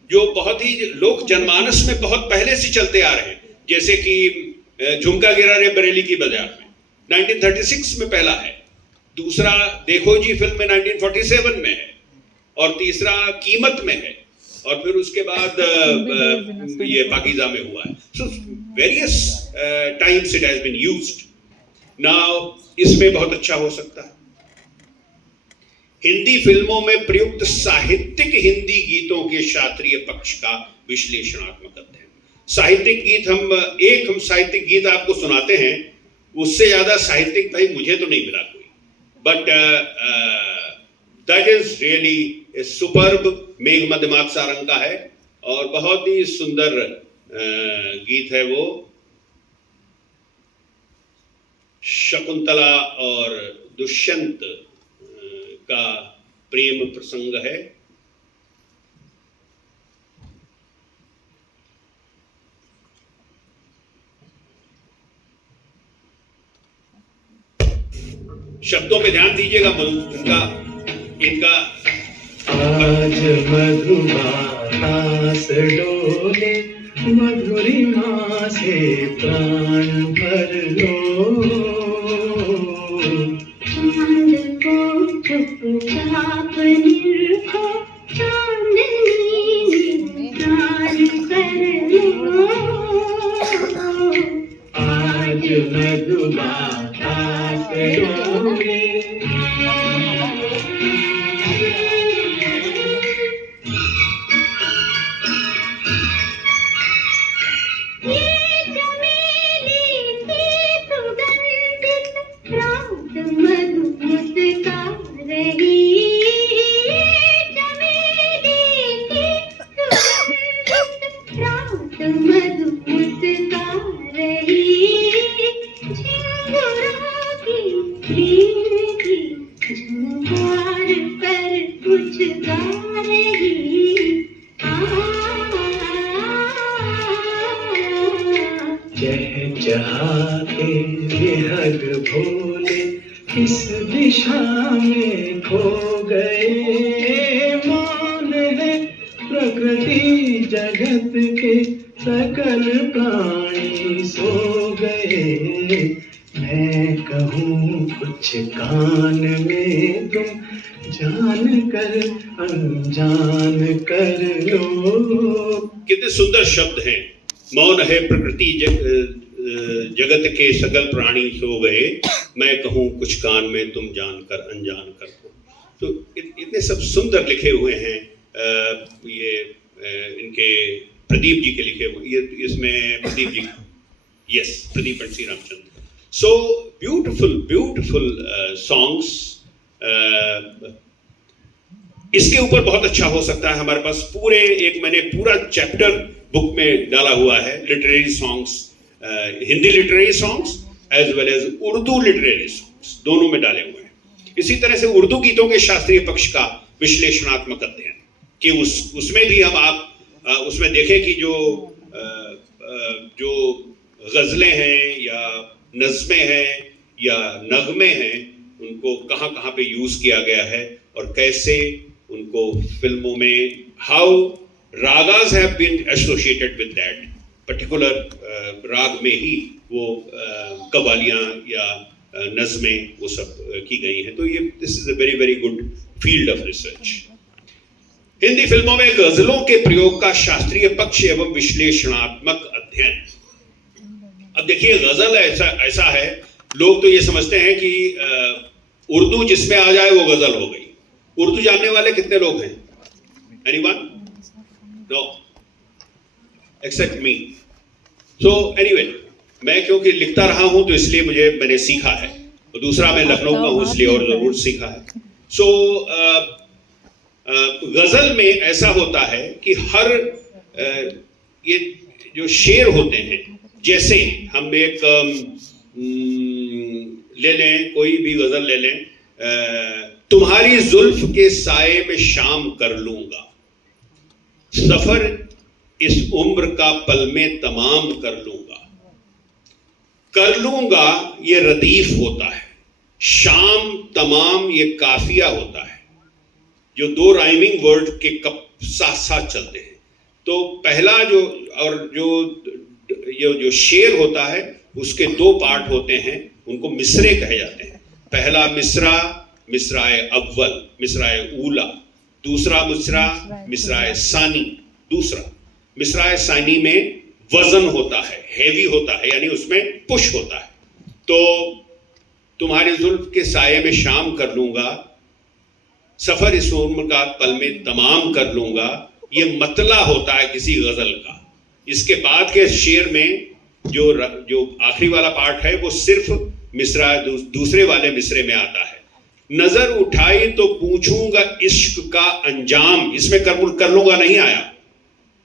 जो बहुत ही लोक जनमानस में बहुत पहले से चलते आ रहे हैं, जैसे कि झुमका गिरा रे बरेली की बाजार में 1936 में पहला है, दूसरा देखो जी फिल्म में 1947 में है, और तीसरा कीमत में है, और फिर उसके बाद ये पाकीज़ा में हुआ है। So various times it has been used. Now इसमें बहुत अच्छा हो सकता है। हिंदी फिल्मों में प्रयुक्त साहित्यिक हिंदी गीतों के शास्त्रीय पक्ष का विश्लेषणात्मक अध्ययन। साहित्यिक गीत, हम साहित्यिक गीत आपको सुनाते हैं, उससे ज्यादा साहित्यिक भाई मुझे तो नहीं मिला कोई, but that is really superb. मेघ मध्यमात सारंग का है और बहुत ही सुंदर गीत है वो। शकुंतला और दुष्यंत का प्रेम प्रसंग है। शब्दों पे ध्यान दीजिएगा, इनका आज मधुबातास डोले, मधुरिमा से प्राण भर लो। चांद को चुपचाप निरखो, चांदनी निगार कर लो। आज मधुबातास डोले, चहचहाते बेहद भोले किस दिशा में खो गए। मौन है प्रकृति जगत के सकल प्राणी सो गए। मैं कहूँ कुछ कान में तुम जान कर अनजान कर लो। कितने सुंदर शब्द हैं। मौन है प्रकृति जगत के सकल प्राणी सो गए, मैं कहूँ कुछ कान में तुम जानकर अनजान कर दो। तो इतने सब सुंदर लिखे हुए हैं। ये इनके प्रदीप जी के लिखे हुए, ये इसमें Pradeep ji, yes, Pradeep and Shri Ramchandra. So beautiful songs. इसके ऊपर बहुत अच्छा हो सकता है। हमारे पास मैंने पूरा चैप्टर बुक में डाला हुआ है, literary songs, Hindi literary songs as well as Urdu literary songs, दोनों में डाले हुए हैं। इसी तरह से उर्दू गीतों के शास्त्रीय पक्ष का विश्लेषणात्मक अध्ययन, कि उसमें भी हम उसमें देखें कि जो गजलें हैं या नज़्में हैं या नगमे हैं, उनको कहाँ कहाँ पे यूज किया गया है और कैसे उनको फिल्मों में, how ragas have been associated with that particular raga में ही वो कवालियाँ या नज़में वो सब की गई हैं। तो ये this is a very good field of research. Hindi फिल्मों में गजलों के प्रयोग का शास्त्रीय पक्ष एवं विश्लेषणात्मक अध्ययन। अब देखिए, गजल ऐसा है, लोग तो ये समझते हैं कि उर्दू जिसमें आ जाए वो गजल हो गई। उर्दू जानने वाले कितने लोग हैं? Anyone? No, except me. So anyway, मैं क्योंकि लिखता रहा हूं तो इसलिए मैंने सीखा है, और दूसरा मैं लखनऊ का हूं इसलिए और जरूर सीखा है। सो गजल में ऐसा होता है कि हर ये जो शेर होते हैं, जैसे हम एक ले लें, कोई भी गजल ले लें, तुम्हारी जुल्फ के साए में शाम कर लूंगा, सफर इस उम्र का पल में तमाम कर लूंगा ये रदीफ होता है, शाम तमाम ये काफिया होता है, जो दो राइमिंग वर्ड के साथ साथ चलते हैं। तो पहला जो शेर होता है उसके दो पार्ट होते हैं, उनको मिसरे कहे जाते हैं। पहला मिसरा मिसराए अव्वल, मिसराए ऊला, दूसरा मिसरा मिसराए सानी। दूसरा मिसराए सानी में वजन होता है, हेवी होता है, यानी उसमें पुश होता है। तो तुम्हारी जुल्फ के साये में शाम कर लूंगा, सफर इस उम्र का पल में तमाम कर लूंगा, ये मतला होता है किसी गजल का। इसके बाद के शेर में जो आखिरी वाला पार्ट है वो सिर्फ मिसरा दूसरे वाले मिसरे में आता है। नजर उठाई तो पूछूंगा इश्क का अंजाम, इसमें कर लूंगा नहीं आया।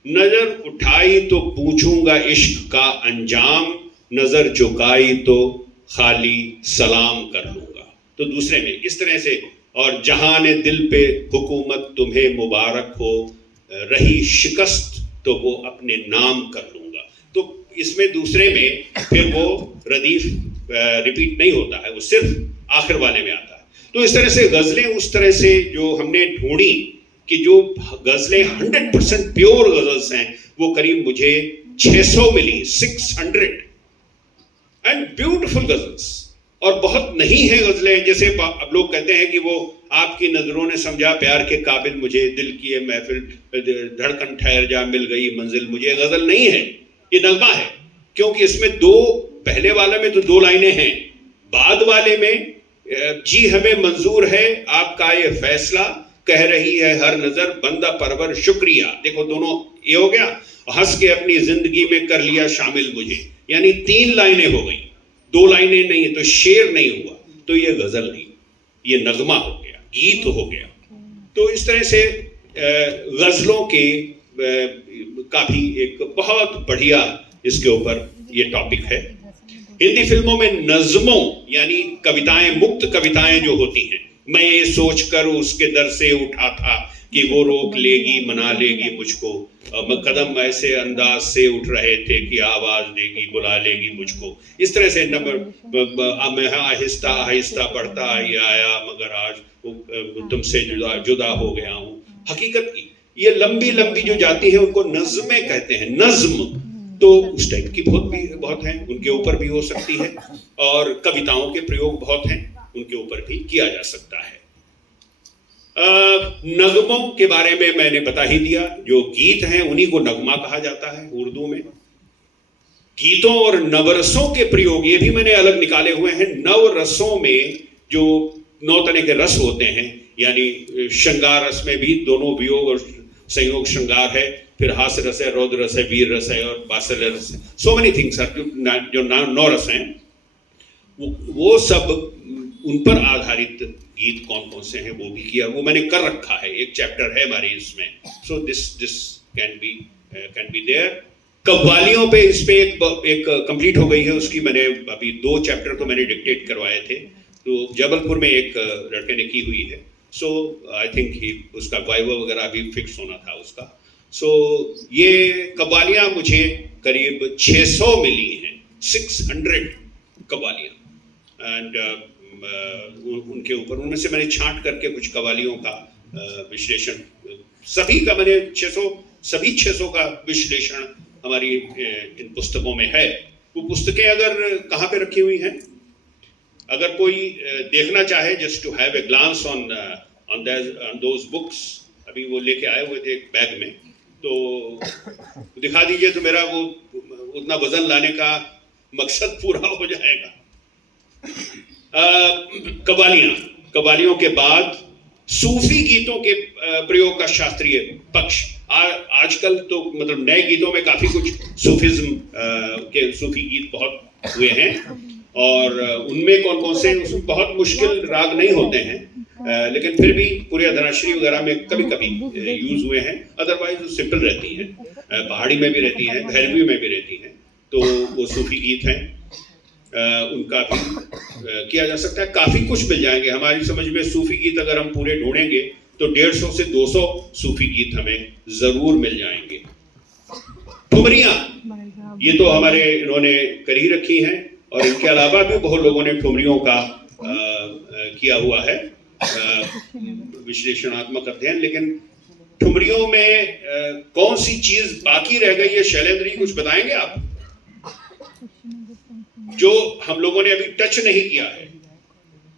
नजर उठाई तो पूछूंगा इश्क का अंजाम, नजर झुकाई तो खाली सलाम कर लूंगा। तो दूसरे में इस तरह से, और जहान दिल पे हुकूमत तुम्हें मुबारक हो, रही शिकस्त तो वो अपने नाम कर लूंगा। तो इसमें दूसरे में फिर वो रदीफ रिपीट नहीं होता है, वो सिर्फ आखिर वाले में आता है। तो इस तरह से गजलें उस तरह से जो हमने ढूंढी कि जो गजलें 100% प्योर गजल्स हैं, वो करीब मुझे 600 मिली, 600 एंड ब्यूटीफुल गजल्स। और बहुत नहीं है गजलें, जैसे अब लोग कहते हैं कि वो आपकी नजरों ने समझा प्यार के काबिल मुझे, दिल की ये महफिल, धड़कन ठहर जा मिल गई मंजिल मुझे। गजल नहीं है, ये नगमा है, क्योंकि इसमें पहले वाले में तो 2 लाइनें हैं, बाद वाले में जी हमें मंजूर है आपका ये फैसला, कह रही है हर नजर बंदा परवर शुक्रिया। देखो दोनों ये हो गया, हंस के अपनी जिंदगी में कर लिया शामिल मुझे, यानी 3 लाइनें हो गई, 2 लाइनें नहीं, तो शेर नहीं हुआ, तो ये गजल नहीं, ये नगमा हो गया, गीत हो गया। तो इस तरह से गजलों के काफी एक बहुत बढ़िया इसके ऊपर ये टॉपिक है। हिंदी फिल्मों में नज़्मों यानी कविताएं, मुक्त कविताएं जो होती हैं, मैं ये सोचकर उसके दर से उठा था कि वो रोक लेगी मना लेगी मुझको, कदम ऐसे अंदाज से उठ रहे थे कि आवाज देगी बुला लेगी मुझको। इस तरह से मैं आहिस्ता आहिस्ता बढ़ता ही आया मगर आज तुमसे जुदा हो गया हूँ। हकीकत की ये लंबी लंबी जो जाती है उनको नज़्में कहते हैं, नज़्म। तो उस टाइप की बहुत हैं, उनके ऊपर भी हो सकती है, और कविताओं के प्रयोग बहुत हैं, उनके ऊपर भी किया जा सकता है। नगमों के बारे में मैंने बता ही दिया, जो गीत हैं उन्हीं को नगमा कहा जाता है उर्दू में। गीतों और नवरसों के प्रयोग ये भी मैंने अलग निकाले हुए हैं। नवरसों में जो 9 तरह के रस होते हैं, यानी श्रृंगार रस में भी दोनों वियोग और संयोग श्रृंगार है, फिर हास्य रस है, रौद्र रस है, वीर रस है और वात्सल्य रस है। सो मेनी थिंग्स जो 9 रस हैं, वो सब उन पर आधारित गीत कौन कौन से हैं वो भी किया, वो मैंने कर रखा है, एक चैप्टर है हमारे इसमें। So this can be there. कव्वालियों पे इस पे एक कंप्लीट हो गई है, उसकी मैंने अभी 2 चैप्टर तो मैंने डिक्टेट करवाए थे, तो जबलपुर में एक लड़के ने की हुई है। सो आई थिंक उसका वाइवा वगैरह भी फिक्स होना था उसका। सो ये कव्वालियाँ मुझे करीब 600 मिली हैं, 600 कव्वालियाँ, एंड उनके ऊपर उनमें से मैंने छांट करके कुछ कव्वालियों का विश्लेषण, सभी का मैंने 600 का विश्लेषण हमारी इन पुस्तकों में है। वो पुस्तकें अगर कहाँ पे रखी हुई हैं, अगर कोई देखना चाहे, just to have a glance on on those books, अभी वो लेके आए हुए थे एक बैग में, तो दिखा दीजिए तो मेरा वो उतना वजन लाने का मकसद पूरा हो जाएगा। कव्वालियों के बाद सूफी गीतों के प्रयोग का शास्त्रीय पक्ष। आजकल तो मतलब नए गीतों में काफी कुछ सूफिज्म के सूफी गीत बहुत हुए हैं, और उनमें कौन कौन से, उसमें बहुत मुश्किल राग नहीं होते हैं, लेकिन फिर भी पूरे धनाश्री वगैरह में कभी कभी यूज हुए हैं, अदरवाइज वो सिंपल रहती हैं, पहाड़ी में भी रहती हैं, भैरवी में भी रहती हैं, तो वो सूफी गीत हैं, उनका भी किया जा सकता है। काफी कुछ मिल जाएंगे हमारी समझ में। सूफी गीत अगर हम पूरे ढूंढेंगे तो 150 से 200 सूफी गीत हमें जरूर मिल जाएंगे। ठुमरियां, ये तो हमारे इन्होंने कर ही रखी हैं, और इनके अलावा भी बहुत लोगों ने ठुमरियों का किया हुआ है विश्लेषणात्मक अध्ययन। लेकिन ठुमरियों में कौन सी चीज बाकी रह गई है, शैलेंद्र जी कुछ बताएंगे आप, जो हम लोगों ने अभी टच नहीं किया है?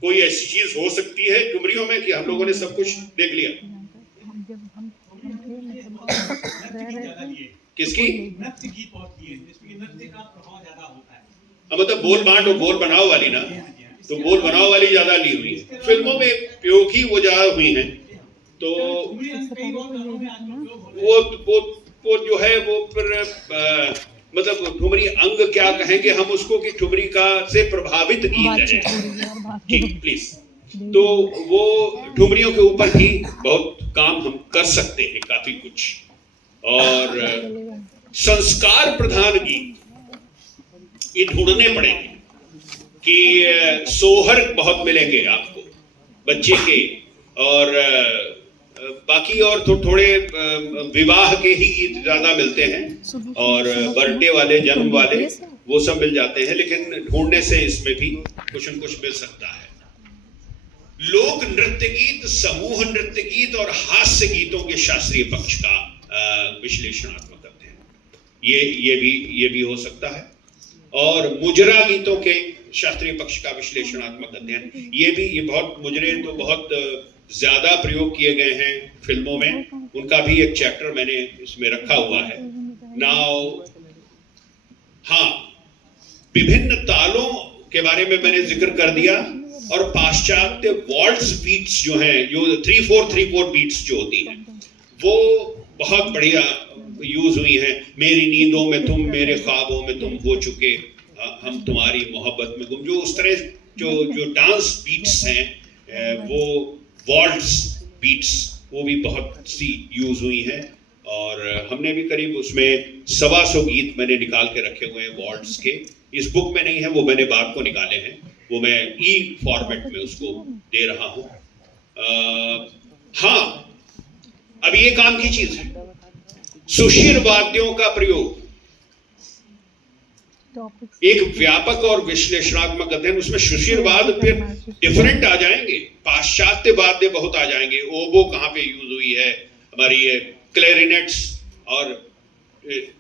कोई ऐसी चीज हो सकती है ठुमरियों में कि हम लोगों ने सब कुछ देख लिया? किसकी? नृत्य गीत बहुत किए, जिसमें नृत्य का प्रभाव ज्यादा होता है। मतलब बोल बांट और बोल बनाओ वाली ना, तो बोल बनाओ वाली ज्यादा ली हुई है फिल्मों में, प्रयोग ही वो ज्यादा हुई हैं। तो वो जो है वो फिर मतलब ठुमरी अंग क्या कहेंगे हम उसको, कि ठुमरी का से प्रभावित गीत है जी, प्लीज। तो वो ठुमरियों के ऊपर भी बहुत काम हम कर सकते हैं, काफी कुछ। और संस्कार प्रधान गीत ये ढूंढने पड़ेंगे कि सोहर बहुत मिलेंगे आपको बच्चे के, और बाकी और थोड़े विवाह के ही गीत ज्यादा मिलते हैं, और बर्थडे वाले, जन्म वाले, वो सब मिल जाते हैं, लेकिन ढूंढने से इसमें भी कुछ न कुछ मिल सकता है। लोक नृत्य गीत, समूह नृत्य गीत और हास्य गीतों के शास्त्रीय पक्ष का विश्लेषणात्मक अध्ययन, ये भी हो सकता है। और मुजरा गीतों के शास्त्रीय पक्ष का विश्लेषणात्मक अध्ययन, ये बहुत, मुजरे तो बहुत ज्यादा प्रयोग किए गए हैं फिल्मों में, उनका भी एक चैप्टर मैंने इसमें रखा हुआ है। नाउ हाँ, विभिन्न तालों के बारे में मैंने जिक्र कर दिया, और पाश्चात्य वॉल्ट्स बीट्स जो हैं, जो 3/4 बीट्स जो होती हैं, वो बहुत बढ़िया यूज हुई हैं। मेरी नींदों में तुम, मेरे ख्वाबों में तुम हो चुके, हम तुम्हारी मोहब्बत में गुम, जो उस तरह जो डांस बीट्स हैं, वो वॉल्ट्स बीट्स, वो भी बहुत सी यूज हुई हैं। और हमने भी करीब उसमें 125 गीत मैंने निकाल के रखे हुए हैं वॉल्ट्स के। इस बुक में नहीं है, वो मैंने बाद को निकाले हैं, वो मैं ई फॉर्मेट में उसको दे रहा हूँ। हाँ, अब ये काम की चीज है, सुशिर वाद्यों का प्रयोग, एक व्यापक और विश्लेषणात्मक अध्ययन। उसमें सुशिरवाद फिर डिफरेंट आ जाएंगे, पाश्चात्य वाद्य बहुत आ जाएंगे। ओबो कहाँ पे यूज हुई है, हमारी ये क्लैरिनेट्स, और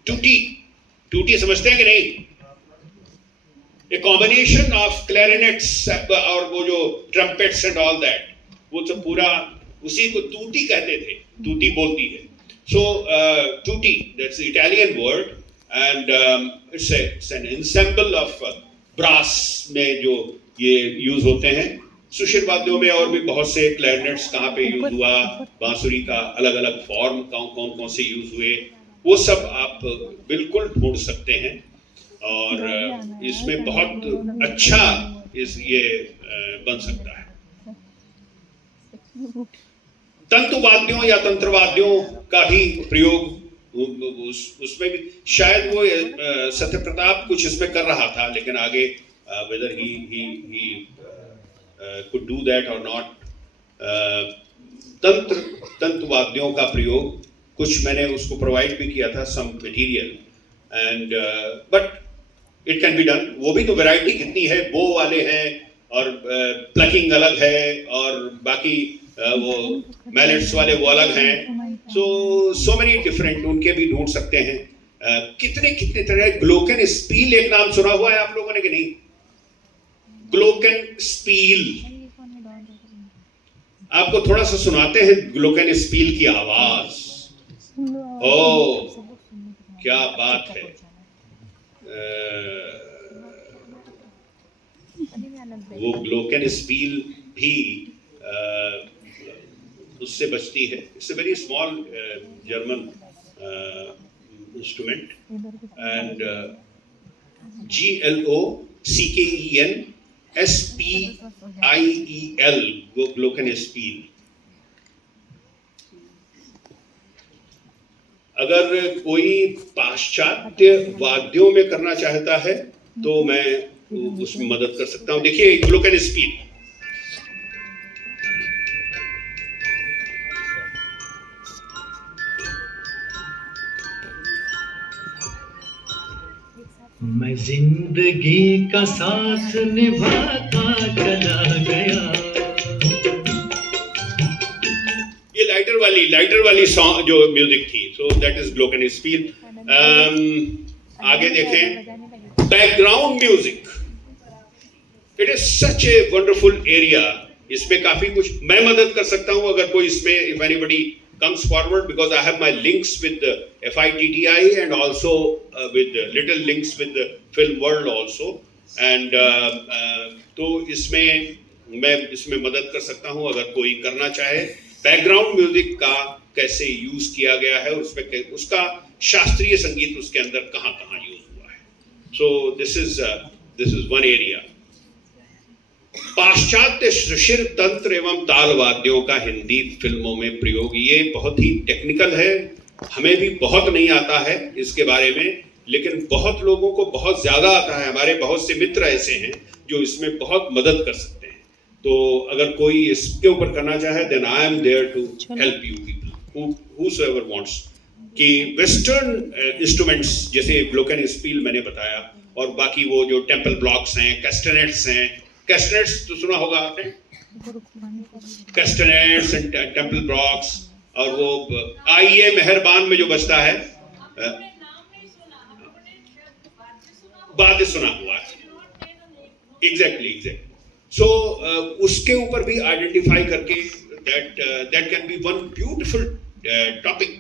टूटी समझते हैं कि नहीं? ए कॉम्बिनेशन ऑफ क्लैरिनेट्स और वो जो ट्रम्पेट्स एंड ऑल दैट, वो सब पूरा उसी को टूटी कहते थे, टूटी बोलती है। सो टूटी, that's Italian word, and it's an ensemble of brass में जो ये यूज होते हैं। सुशिर वाद्यों में और भी बहुत से, क्लैरिनेट्स कहाँ पे यूज हुआ, बांसुरी का अलग अलग फॉर्म कौन से यूज हुए, वो सब आप बिल्कुल ढूंढ सकते हैं, और इसमें बहुत अच्छा ये बन सकता है। तंतुवाद्यों या तंत्रवाद्यों का भी प्रयोग, उसमें भी शायद वो सत्य प्रताप कुछ इसमें कर रहा था, लेकिन आगे whether he could do that or not, तंतुवाद्यों का प्रयोग कुछ मैंने उसको प्रोवाइड भी किया था, some material, and but it can be done। वो भी तो वैरायटी कितनी है, बो वाले हैं, और प्लकिंग अलग है, और बाकी वो मैलेट्स वाले वो अलग हैं। so many different, उनके भी ढूंढ सकते हैं। कितने तरह। ग्लोकन स्पील एक नाम सुना हुआ है आप लोगों ने कि नहीं? ग्लोकन स्पील आपको थोड़ा सा सुनाते हैं ग्लोकेनस्पील की आवाज। ओ क्या बात है। वो ग्लोकेनस्पील भी उससे बचती है। It's a very small German instrument and GLOCKENSPIEL वो ग्लोकेनस्पील। अगर कोई पाश्चात्य वाद्यों में करना चाहता है तो मैं उसमें मदद कर सकता हूं। देखिए ग्लोकेनस्पील, मैं जिंदगी का साथ निभाता चला गया। ये लाइटर वाली सॉन्ग जो म्यूजिक थी, सो दैट इज ग्लोकेनस्पील। आगे देखें background music. It is such a wonderful area. इसमें काफी कुछ मैं मदद कर सकता हूं अगर कोई इसमें, if anybody comes forward, because I have my links with the FITTI and also with little links with the film world also, and तो मैं इसमें मदद कर सकता हूं अगर कोई करना चाहे। बैकग्राउंड म्यूजिक का कैसे यूज किया गया है, उसमें उसका शास्त्रीय संगीत उसके अंदर कहाँ यूज हुआ है। So this is one area. पाश्चात्य सुशिर तंत्र एवं ताल वाद्यों का हिंदी फिल्मों में प्रयोग, ये बहुत ही टेक्निकल है, हमें भी बहुत नहीं आता है इसके बारे में, लेकिन बहुत लोगों को बहुत ज्यादा आता है। हमारे बहुत से मित्र ऐसे हैं जो इसमें बहुत मदद कर सकते हैं। तो अगर कोई इसके ऊपर करना चाहे, then I am there to help you people whosoever wants। कि वेस्टर्न इंस्ट्रूमेंट्स जैसे ग्लोकेनस्पील मैंने बताया, और बाकी वो जो टेम्पल ब्लॉक्स हैं, कैस्टनेट्स हैं। कैस्टनेट्स तो सुना होगा आपने, कैस्टनेट्स एंड टेम्पल ब्लॉक्स, और वो आइए मेहरबान में जो बजता है, वाद्य सुना हुआ है। एग्जैक्टली। सो उसके ऊपर भी आइडेंटिफाई करके that can be one beautiful topic.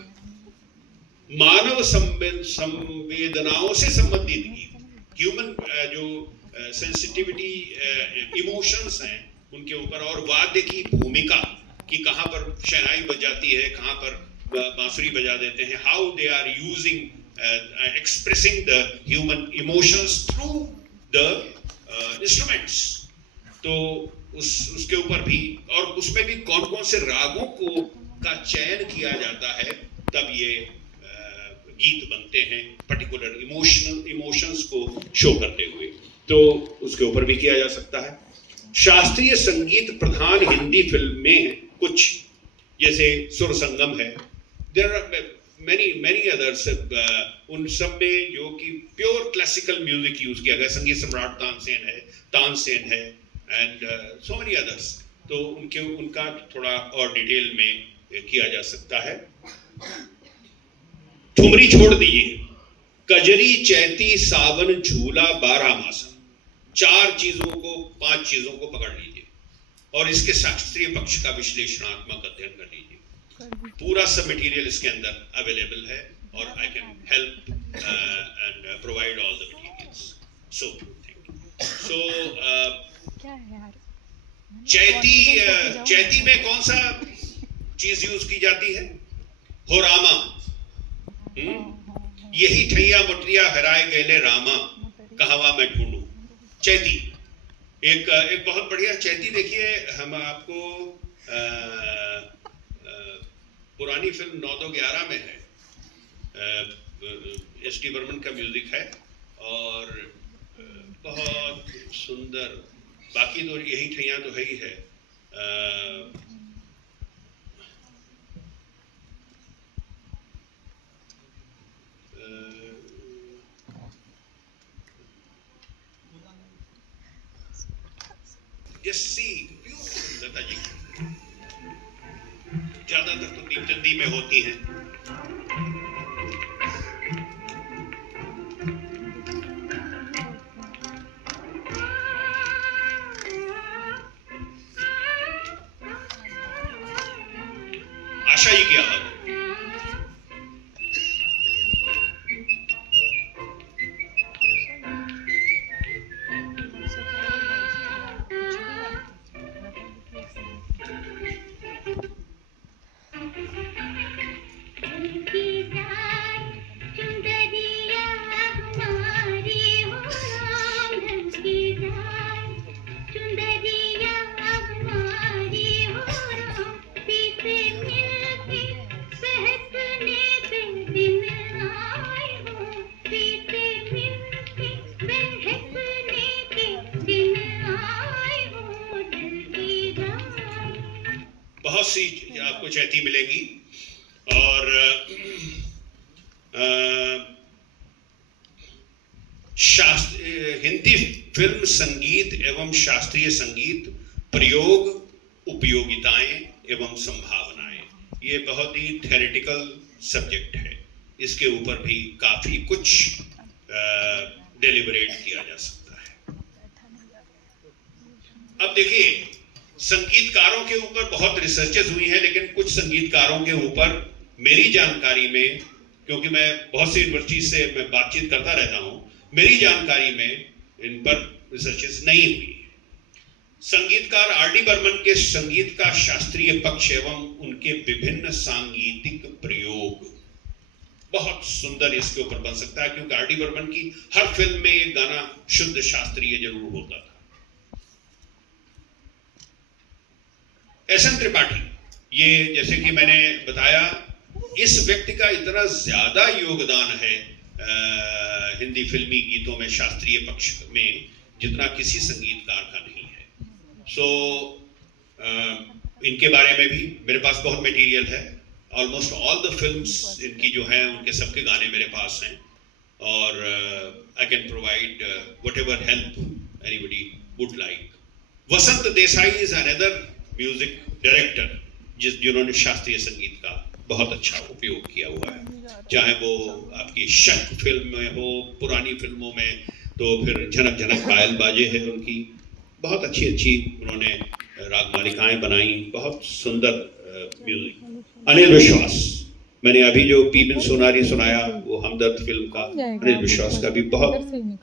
मानव संवेदनाओं से संबंधित गीत, ह्यूमन जो सेंसिटिविटी इमोशंस हैं उनके ऊपर, और वाद्य की भूमिका कि कहाँ पर शहनाई बजाती है, कहाँ पर बांसुरी बजा देते हैं, how they are using expressing the human emotions through the instruments. तो उसके ऊपर भी, और उसमें भी कौन कौन से रागों का चयन किया जाता है, तब ये गीत बनते हैं पर्टिकुलर इमोशंस को शो करते हुए। तो उसके ऊपर भी किया जा सकता है। शास्त्रीय संगीत प्रधान हिंदी फिल्म में कुछ, जैसे सुर संगम है, देयर आर many others, उन सब में जो कि प्योर क्लासिकल म्यूजिक यूज किया गया। संगीत सम्राट तानसेन है एंड सो मेनी अदर्स। तो उनका थोड़ा और डिटेल में किया जा सकता है। ठुमरी छोड़ दीजिए, कजरी, चैती, सावन, झूला, 12 मासा, 5 चीजों को पकड़ लीजिए और इसके शास्त्रीय पक्ष का विश्लेषणात्मक अध्ययन कर लीजिए। पूरा सब मटेरियल इसके अंदर अवेलेबल है और I can help and provide all the materials. So thank you. So Chaiti में कौन सा चीज यूज की जाती है? होरामा। यही ठैया मोटरिया हराए गए रामा, कहवा मैं ढूंढूं। चैती एक बहुत बढ़िया चैती। देखिए, हम आपको पुरानी फिल्म 9-2-11 में है, एस.डी. बर्मन का म्यूजिक है और बहुत सुंदर। बाकी तो यही ठैया तो है ही है। लता जी ज्यादातर तो दीपचंदी में होती हैं। आशा जी की आवाज में। चुंदरिया हमारी हो राम की जान, चुंदरिया हमारी हो राम, पीते मिलके बहकने पे दिन आए हो, पीते मिलके बहकने के दिन आए हो, जल्दी जाए। बहुत सी आपको चैती मिलेगी और हिंदी फिल्म संगीत एवं शास्त्रीय संगीत प्रयोग, उपयोगिताएं एवं संभावनाएं, ये बहुत ही थ्योरेटिकल सब्जेक्ट है। इसके ऊपर भी काफी कुछ डेलिबरेट किया जा सकता है। अब देखिए, संगीतकारों के ऊपर बहुत रिसर्चेस हुई हैं, लेकिन कुछ संगीतकारों के ऊपर मेरी जानकारी में, क्योंकि मैं बहुत सी यूनिवर्सिटी से मैं बातचीत करता रहता हूं, मेरी जानकारी में इन पर रिसर्चेस नहीं हुई। संगीतकार आर.डी. बर्मन के संगीत का शास्त्रीय पक्ष एवं उनके विभिन्न सांगीतिक प्रयोग बहुत सुंदर इसके ऊपर बन सकता है, क्योंकि आर.डी. बर्मन की हर फिल्म में एक गाना शुद्ध शास्त्रीय जरूर होता था। एस.एन. त्रिपाठी, ये जैसे कि मैंने बताया, इस व्यक्ति का इतना ज्यादा योगदान है हिंदी फिल्मी गीतों में शास्त्रीय पक्ष में, जितना किसी संगीतकार का नहीं है। सो इनके बारे में भी मेरे पास बहुत मटेरियल है। ऑलमोस्ट ऑल द फिल्म्स इनकी जो हैं, उनके सबके गाने मेरे पास हैं, और I can provide whatever help anybody would like. Vasant Desai is another music director जिन्होंने शास्त्रीय संगीत का बहुत अच्छा उपयोग किया हुआ है, चाहे वो आपकी शक फिल्म में हो, पुरानी फिल्मों में तो फिर झनक झनक पायल बाजे है उनकी, बहुत अच्छी अच्छी उन्होंने राग मालिकाएं बनाई, बहुत सुंदर म्यूजिक। अनिल विश्वास, मैंने अभी जो पीबिन सोनारी सुनाया वो हमदर्द फिल्म का, अनिल विश्वास का भी बहुत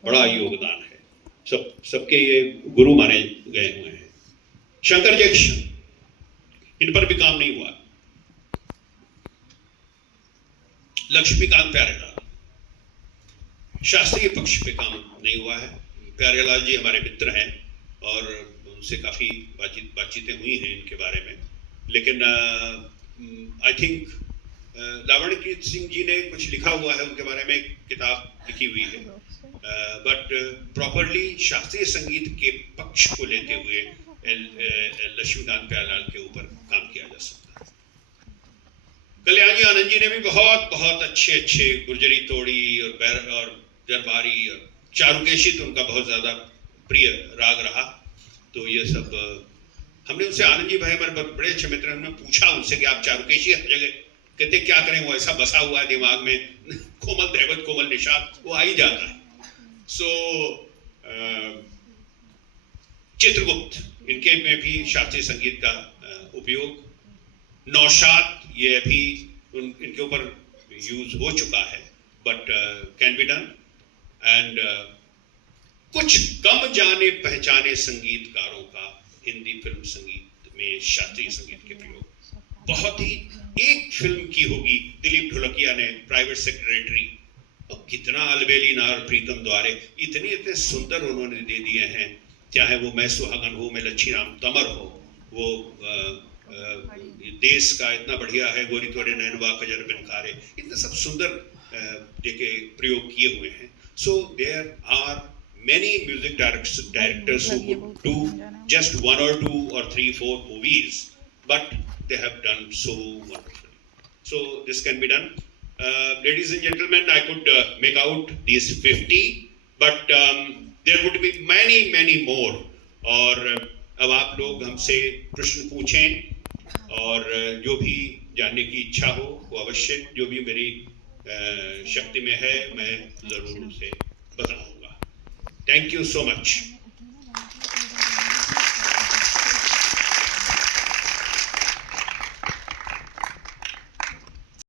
बड़ा योगदान है। सबके ये गुरु माने गए हुए हैं। शंकर जयकिशन, इन पर भी काम नहीं हुआ। लक्ष्मीकांत प्यारेलाल, शास्त्रीय पक्ष पे काम नहीं हुआ है। प्यारेलाल जी हमारे मित्र हैं और उनसे काफी बातचीतें हुई हैं इनके बारे में, लेकिन आई थिंक लावण्यकीर्त सिंह जी ने कुछ लिखा हुआ है उनके बारे में, किताब लिखी हुई है, बट प्रॉपरली शास्त्रीय संगीत के पक्ष को लेते हुए लक्ष्मीकांत प्यारेलाल के ऊपर काम किया जा सकता है। कल्याण जी आनंद जी ने भी बहुत बहुत अच्छे गुर्जरी तोड़ी और दरबारी और चारुकेशी तो उनका बहुत ज्यादा प्रिय राग रहा। तो ये सब हमने उनसे, आनंद जी भाई हमारे बड़े अच्छे मित्र हैं, हमने पूछा उनसे कि आप चारुकेशी हर जगह, कहते क्या करें, वो ऐसा बसा हुआ है दिमाग में, कोमल धैवत कोमल निषाद वो आ ही जाता है। सो चित्रगुप्त, इनके में भी शास्त्रीय संगीत का उपयोग। नौशाद, ये अभी इनके ऊपर यूज हो चुका है, but can be done. And कुछ कम जाने पहचाने संगीतकारों का हिंदी फिल्म संगीत में शास्त्रीय संगीत के प्रयोग बहुत ही, एक फिल्म की होगी दिलीप ढोलकिया ने, प्राइवेट सेक्रेटरी, और कितना अलबेली नार प्रीतम द्वारे, इतने सुंदर उन्होंने दे दिए हैं, चाहे वो मैं सुहागन हो, मैं लच्छी राम तमर हो, वो देश का इतना बढ़िया है, गोरी तोड़े नैनवा कजर बिन खारे, इतने सब सुंदर देखे प्रयोग किए हुए हैं। So there are many music directors who could do just 1 or 2 or 3, 4 movies, but they have done so wonderfully. So this can be done. Ladies and gentlemen, I could make out these 50, but there would be many more. और अब आप लोग हमसे प्रश्न पूछें, और जो भी जानने की इच्छा हो वो अवश्य, जो भी मेरी शक्ति में है मैं जरूर उसे बताऊंगा। Thank you so much.